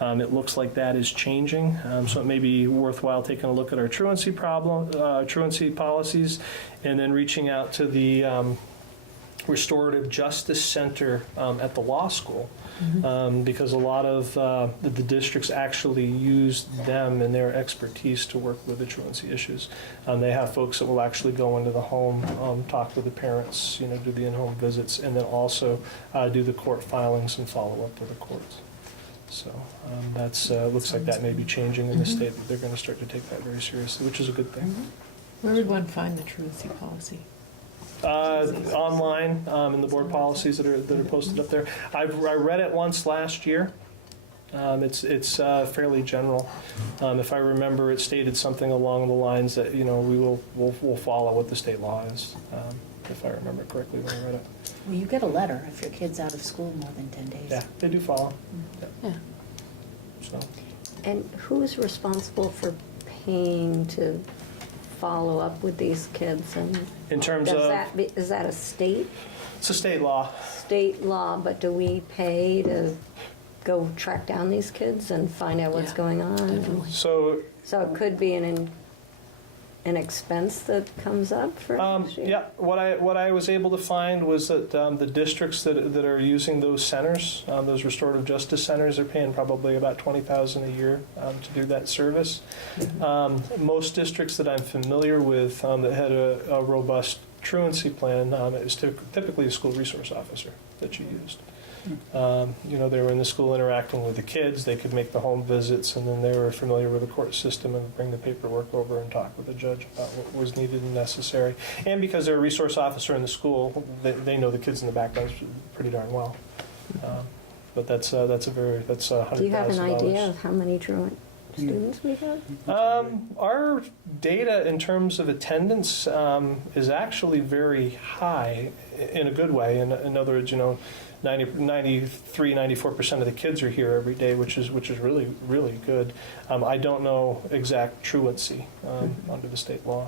It looks like that is changing, so it may be worthwhile taking a look at our truancy policies, and then reaching out to the Restorative Justice Center at the law school, because a lot of the districts actually use them and their expertise to work with the truancy issues. They have folks that will actually go into the home, talk with the parents, do the in-home visits, and then also do the court filings and follow up with the courts. So that's looks like that may be changing in the state, that they're going to start to take that very seriously, which is a good thing. Where would one find the truancy policy? Online in the board policies that are posted up there. I read it once last year. It's fairly general. If I remember, it stated something along the lines that we'll follow what the state law is. If I remember correctly when I read it. Well, you get a letter if your kid's out of school more than 10 days. Yeah, they do follow. Yeah. So. And who's responsible for paying to follow up with these kids? And In terms does of, that is that a state it's a state law. law? But do we pay to go track down these kids and find out what's Yeah, going on? definitely. So, So it could be an expense that comes up for next year? yeah, what I was able to find was that the districts that are using those centers, those restorative justice centers, are paying probably about $20,000 a year to do that service. Most districts that I'm familiar with that had a robust truancy plan, it was typically a school resource officer that you used. They were in the school interacting with the kids, they could make the home visits, and then they were familiar with the court system and bring the paperwork over and talk with the judge about what was needed and necessary. And because they're a resource officer in the school, they know the kids in the background pretty darn well. But that's $100,000. Do you have an idea of how many truant students we have? Our data in terms of attendance is actually very high in a good way. In other words, 93-94% of the kids are here every day, which is really, really good. I don't know exact truancy under the state law,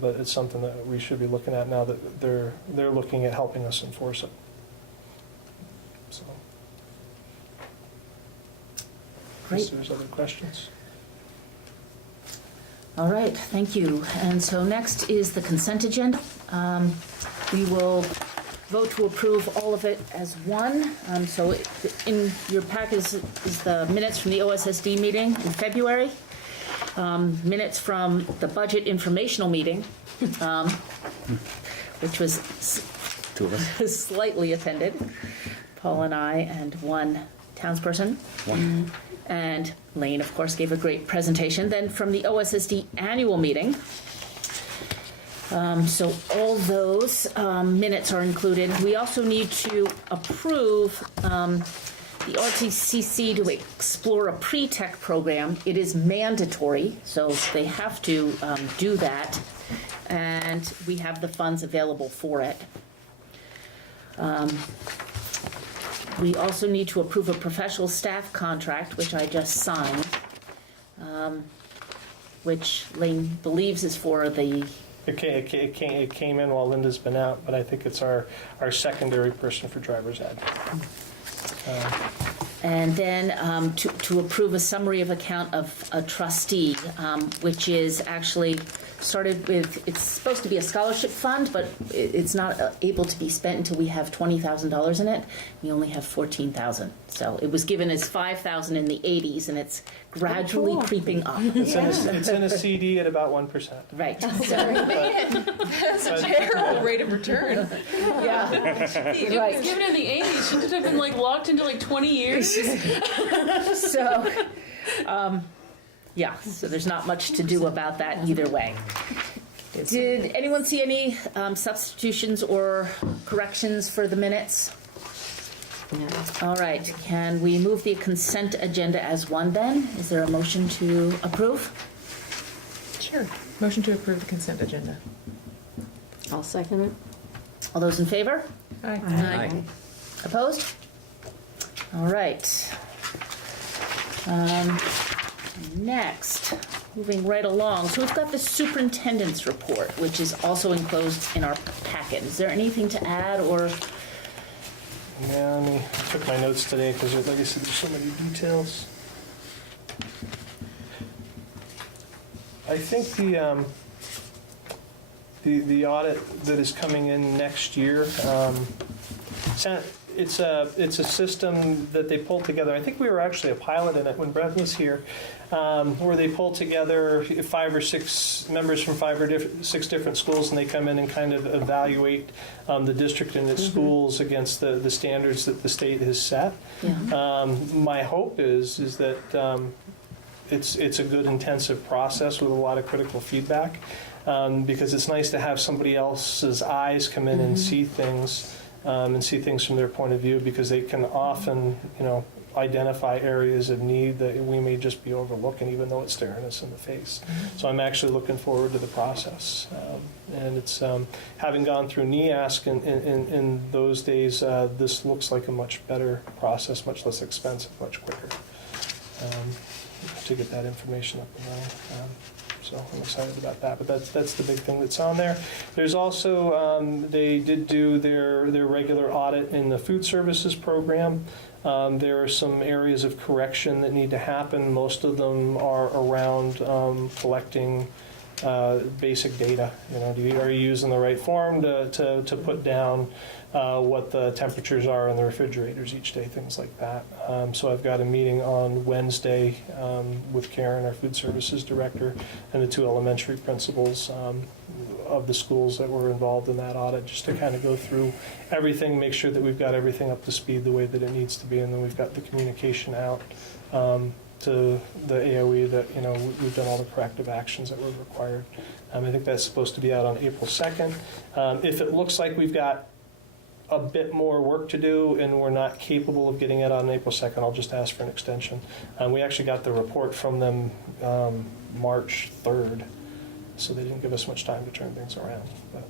but it's something that we should be looking at now that they're looking at helping us enforce it. So, Great. If there's other questions. All right, thank you. And so next is the consent agenda. We will vote to approve all of it as one. So in your packet is the minutes from the OSSD meeting in February, minutes from the budget informational meeting, which was Two of us. slightly attended, Paul and I and one townsperson. One. And Lane, of course, gave a great presentation. Then from the OSSD annual meeting, so all those minutes are included. We also need to approve the RTCC to explore a pre-tech program. It is mandatory, so they have to do that, and we have the funds available for it. We also need to approve a professional staff contract, which I just signed, which Lane believes is for the... It came in while Linda's been out, but I think it's our secondary person for driver's ed. And then to approve a summary of account of a trustee, which is actually started with, it's supposed to be a scholarship fund, but it's not able to be spent until we have $20,000 in it. We only have $14,000. So it was given as $5,000 in the 80s, and it's gradually creeping up. It's in a CD at about 1%. Right. That's a terrible rate of return. Yeah. It was given in the 80s. She should have been locked into 20 years. So, yeah, so there's not much to do about that either way. Did anyone see any substitutions or corrections for the minutes? No. All right, can we move the consent agenda as one then? Is there a motion to approve? Sure. Motion to approve the consent agenda. I'll second it. All those in favor? Aye. Aye. Opposed? All right. Next, moving right along. So we've got the superintendent's report, which is also enclosed in our packet. Is there anything to add or? Yeah, I took my notes today because, like I said, there's so many details. I think the audit that is coming in next year, it's a system that they pulled together. I think we were actually a pilot in it when Brett was here, where they pull together 5 or 6 members from 5 or 6 different schools, and they come in and kind of evaluate the district and its schools against the standards that the state has set. Yeah. My hope is that it's a good intensive process with a lot of critical feedback, because it's nice to have somebody else's eyes come in and see things. And see things from their point of view, because they can often, identify areas of need that we may just be overlooking, even though it's staring us in the face. So I'm actually looking forward to the process. And it's, having gone through NEASC in those days, this looks like a much better process, much less expensive, much quicker to get that information up and running. So I'm excited about that, but that's the big thing that's on there. There's also, they did do their regular audit in the food services program. There are some areas of correction that need to happen. Most of them are around collecting basic data. Are you using the right form to put down what the temperatures are in the refrigerators each day, things like that. So I've got a meeting on Wednesday with Karen, our food services director, and the 2 elementary principals of the schools that were involved in that audit, just to kind of go through everything, make sure that we've got everything up to speed the way that it needs to be, and then we've got the communication out to the AOE that we've done all the corrective actions that were required. I think that's supposed to be out on April 2nd. If it looks like we've got a bit more work to do and we're not capable of getting it on April 2nd, I'll just ask for an extension. We actually got the report from them March 3rd, so they didn't give us much time to turn things around. But.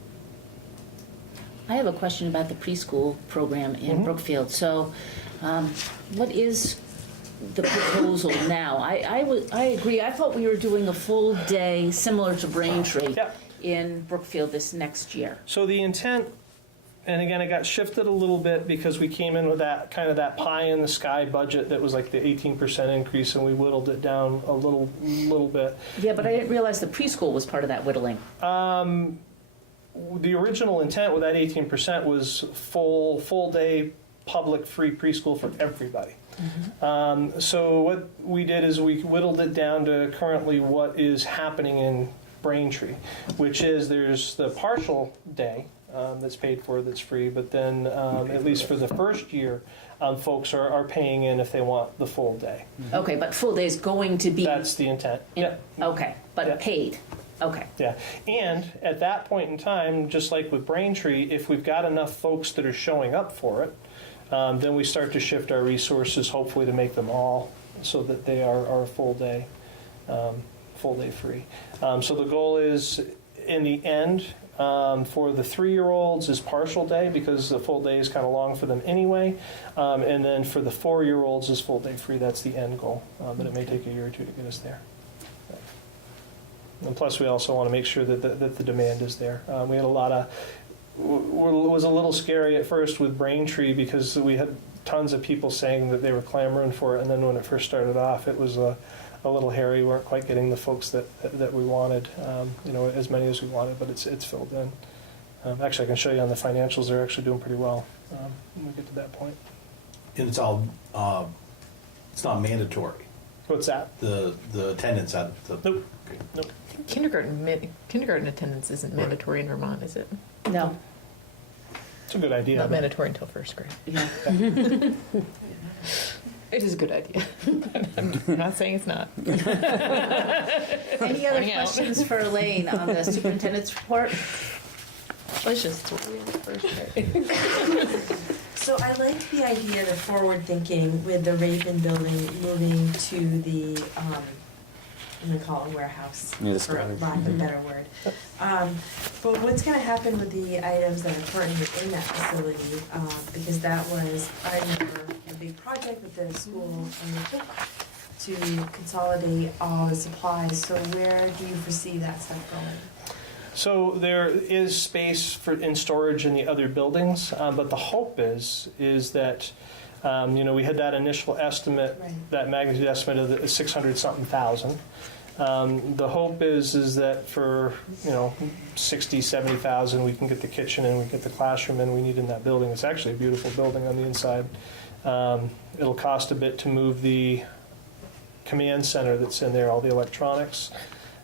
I have a question about the preschool program in Brookfield. So what is the proposal now? I agree. I thought we were doing a full day similar to Braintree in Brookfield this next year. So the intent, and again, it got shifted a little bit because we came in with that kind of that pie in the sky budget that was like the 18% increase, and we whittled it down a little bit. Yeah, but I didn't realize the preschool was part of that whittling. The original intent with that 18% was full day public free preschool for everybody. So what we did is we whittled it down to currently what is happening in Braintree, which is there's the partial day that's paid for, that's free, but then at least for the first year, folks are paying in if they want the full day. Okay, but full day is going to be... That's the intent. Okay, but paid. Okay. Yeah, and at that point in time, just like with Braintree, if we've got enough folks that are showing up for it, then we start to shift our resources, hopefully to make them all so that they are full day free. So the goal is, in the end, for the 3-year-olds is partial day, because the full day is kind of long for them anyway. And then for the 4-year-olds is full day free. That's the end goal. But it may take a year or 2 to get us there. And plus, we also want to make sure that the demand is there. We had a lot of... It was a little scary at first with Braintree because we had tons of people saying that they were clamoring for it, and then when it first started off, it was a little hairy. We weren't quite getting the folks that we wanted, as many as we wanted, but it's filled in. Actually, I can show you on the financials, they're actually doing pretty well when we get to that point. And it's all, it's not mandatory. What's that? The attendance at the... Nope. Okay. Nope. Kindergarten attendance isn't mandatory in Vermont, is it? No. It's a good idea. Not mandatory until 1st grade. Yeah. It is a good idea. I'm not saying it's not. Any other questions for Elaine on the superintendent's report? Let's just throw in the 1st grade. So I like the idea, the forward thinking with the Raven building moving to the, I'm gonna call it a warehouse, Yeah, the for storage. lack of a better word. But what's gonna happen with the items that are currently in that facility? Because that was, I remember, a big project that the school undertook to consolidate all the supplies. So where do you foresee that stuff going? So there is space in storage in the other buildings, but the hope is that, we had that initial estimate, that magnitude estimate of the 600-something thousand. The hope is that for 60,000-70,000 we can get the kitchen and we get the classroom in we need in that building. It's actually a beautiful building on the inside. It'll cost a bit to move the command center that's in there, all the electronics.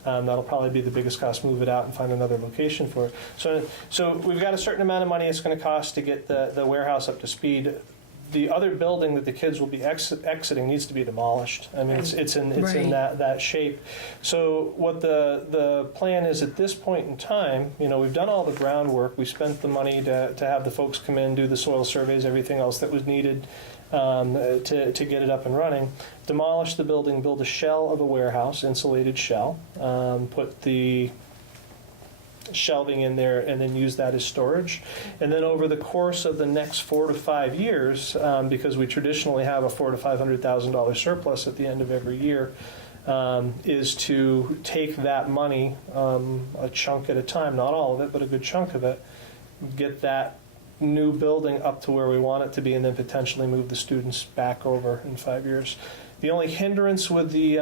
That'll probably be the biggest cost. Move it out and find another location for it. So we've got a certain amount of money it's going to cost to get the warehouse up to speed. The other building that the kids will be exiting needs to be demolished. I mean, it's in that shape. So what the plan is at this point in time, we've done all the groundwork. We spent the money to have the folks come in, do the soil surveys, everything else that was needed to get it up and running. Demolish the building, build a shell of a warehouse, insulated shell, put the shelving in there, and then use that as storage. And then over the course of the next 4 to 5 years, because we traditionally have a $400,000 to $500,000 surplus at the end of every year, is to take that money, a chunk at a time, not all of it, but a good chunk of it, get that new building up to where we want it to be, and then potentially move the students back over in 5 years. The only hindrance with the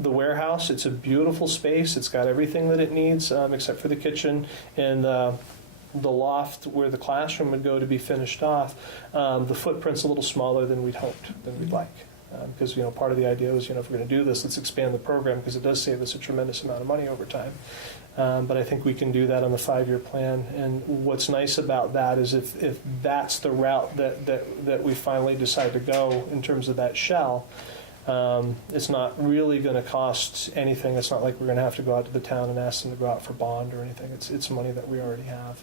warehouse, it's a beautiful space. It's got everything that it needs, except for the kitchen and the loft where the classroom would go to be finished off. The footprint's a little smaller than we'd hoped, than we'd like. Because part of the idea was, if we're going to do this, let's expand the program, because it does save us a tremendous amount of money over time. But I think we can do that on the 5-year plan. And what's nice about that is if that's the route that we finally decide to go in terms of that shell, it's not really going to cost anything. It's not like we're going to have to go out to the town and ask them to go out for bond or anything. It's money that we already have.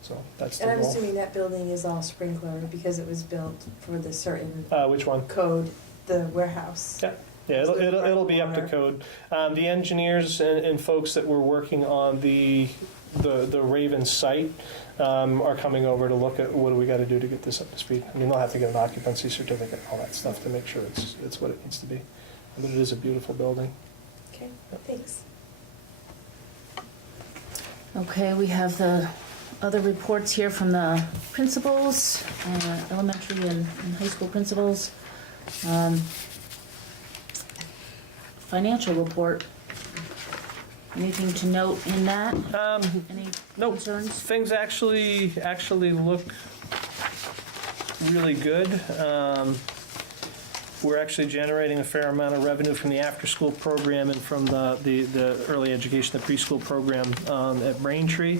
So that's the And I'm goal. assuming that building is all sprinkler because it was built for the certain Which one? code, the warehouse. Yeah. Yeah, it'll be up to code. The engineers and folks that were working on the Raven site are coming over to look at what do we got to do to get this up to speed. I mean, they'll have to get an occupancy certificate and all that stuff to make sure it's what it needs to be. But it is a beautiful building. Okay, thanks. Okay, we have the other reports here from the principals, elementary and high school principals. Financial report. Anything to note in that? Any Nope. concerns? Things actually look really good. We're actually generating a fair amount of revenue from the after-school program and from the early education, the preschool program at Braintree.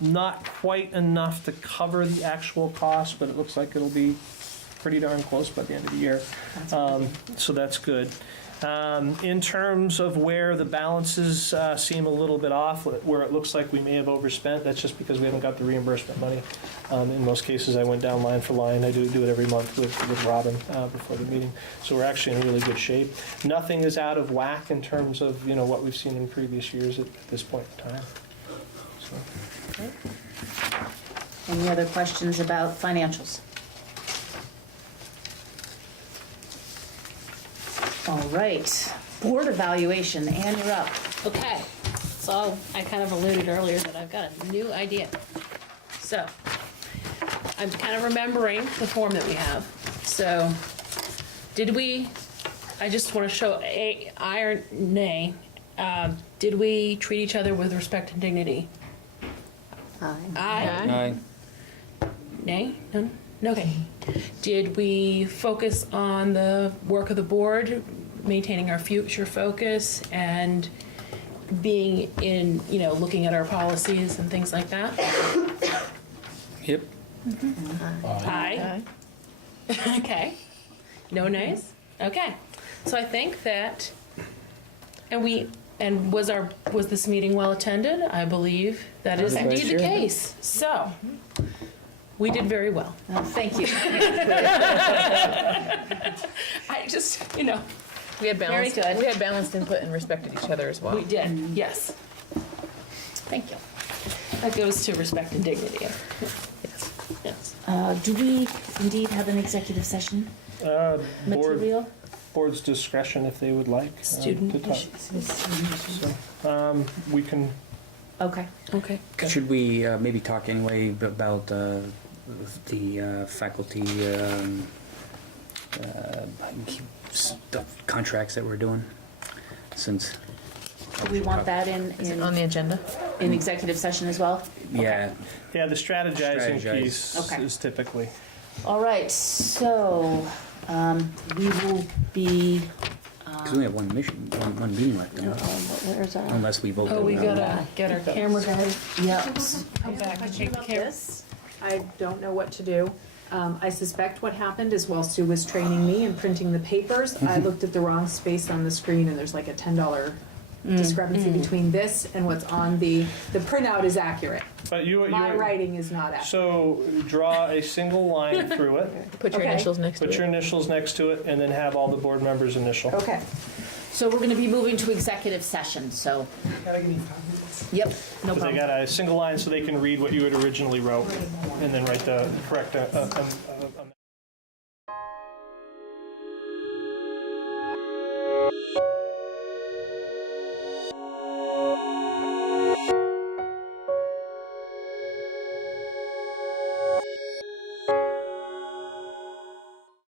Not quite enough to cover the actual cost, but it looks like it'll be pretty darn close by the end of the year. So that's good. In terms of where the balances seem a little bit off, where it looks like we may have overspent, that's just because we haven't got the reimbursement money. In most cases, I went down line for line. I do it every month with Robin before the meeting. So we're actually in really good shape. Nothing is out of whack in terms of what we've seen in previous years at this point in time. So. Any other questions about financials? All right, board evaluation, Ann, you're up. Okay, so I kind of alluded earlier that I've got a new idea. So, I'm kind of remembering the form that we have. So, I just want to show aye or nay. Did we treat each other with respect and dignity? Aye. Nay? None? Okay. Did we focus on the work of the board, maintaining our future focus, and being in, looking at our policies and things like that? Yep. Aye. Okay. No nays? Okay. So I think that, was this meeting well attended? I believe that is indeed the case. So, we did very well. Thank you. I just, We had balanced. Very good. We had balanced input and respected each other as well. we did, yes. Thank you. That goes to respect and dignity. Yes. Yes. Do we indeed have an executive session material? Board's discretion if they would like. Student to talk. issues. So, we can. Okay. Okay. Good. Should we maybe talk anyway about the faculty the contracts that we're doing? Since Do we want that Is it on the agenda? in executive session as well? yeah, Yeah, the strategizing Strategize. piece Okay. is typically. All right, so we will be. because we have one meeting left, don't we? Where's our? Unless we vote. Oh, we that gotta get our camera guy. Yep. Come back and take the camera. I don't know what to do. I suspect what happened is while Sue was training me and printing the papers, I looked at the wrong space on the screen, and there's like a $10 discrepancy between this and what's on the printout is accurate. But My writing is not accurate. So draw a single line through it, Put your Okay. initials next to put it. your initials next to it, and then have all the board members initial. Okay. So we're going to be moving to executive session, so. Yep, no But they problem. got a single line so they can read what you had originally wrote, and then write the correct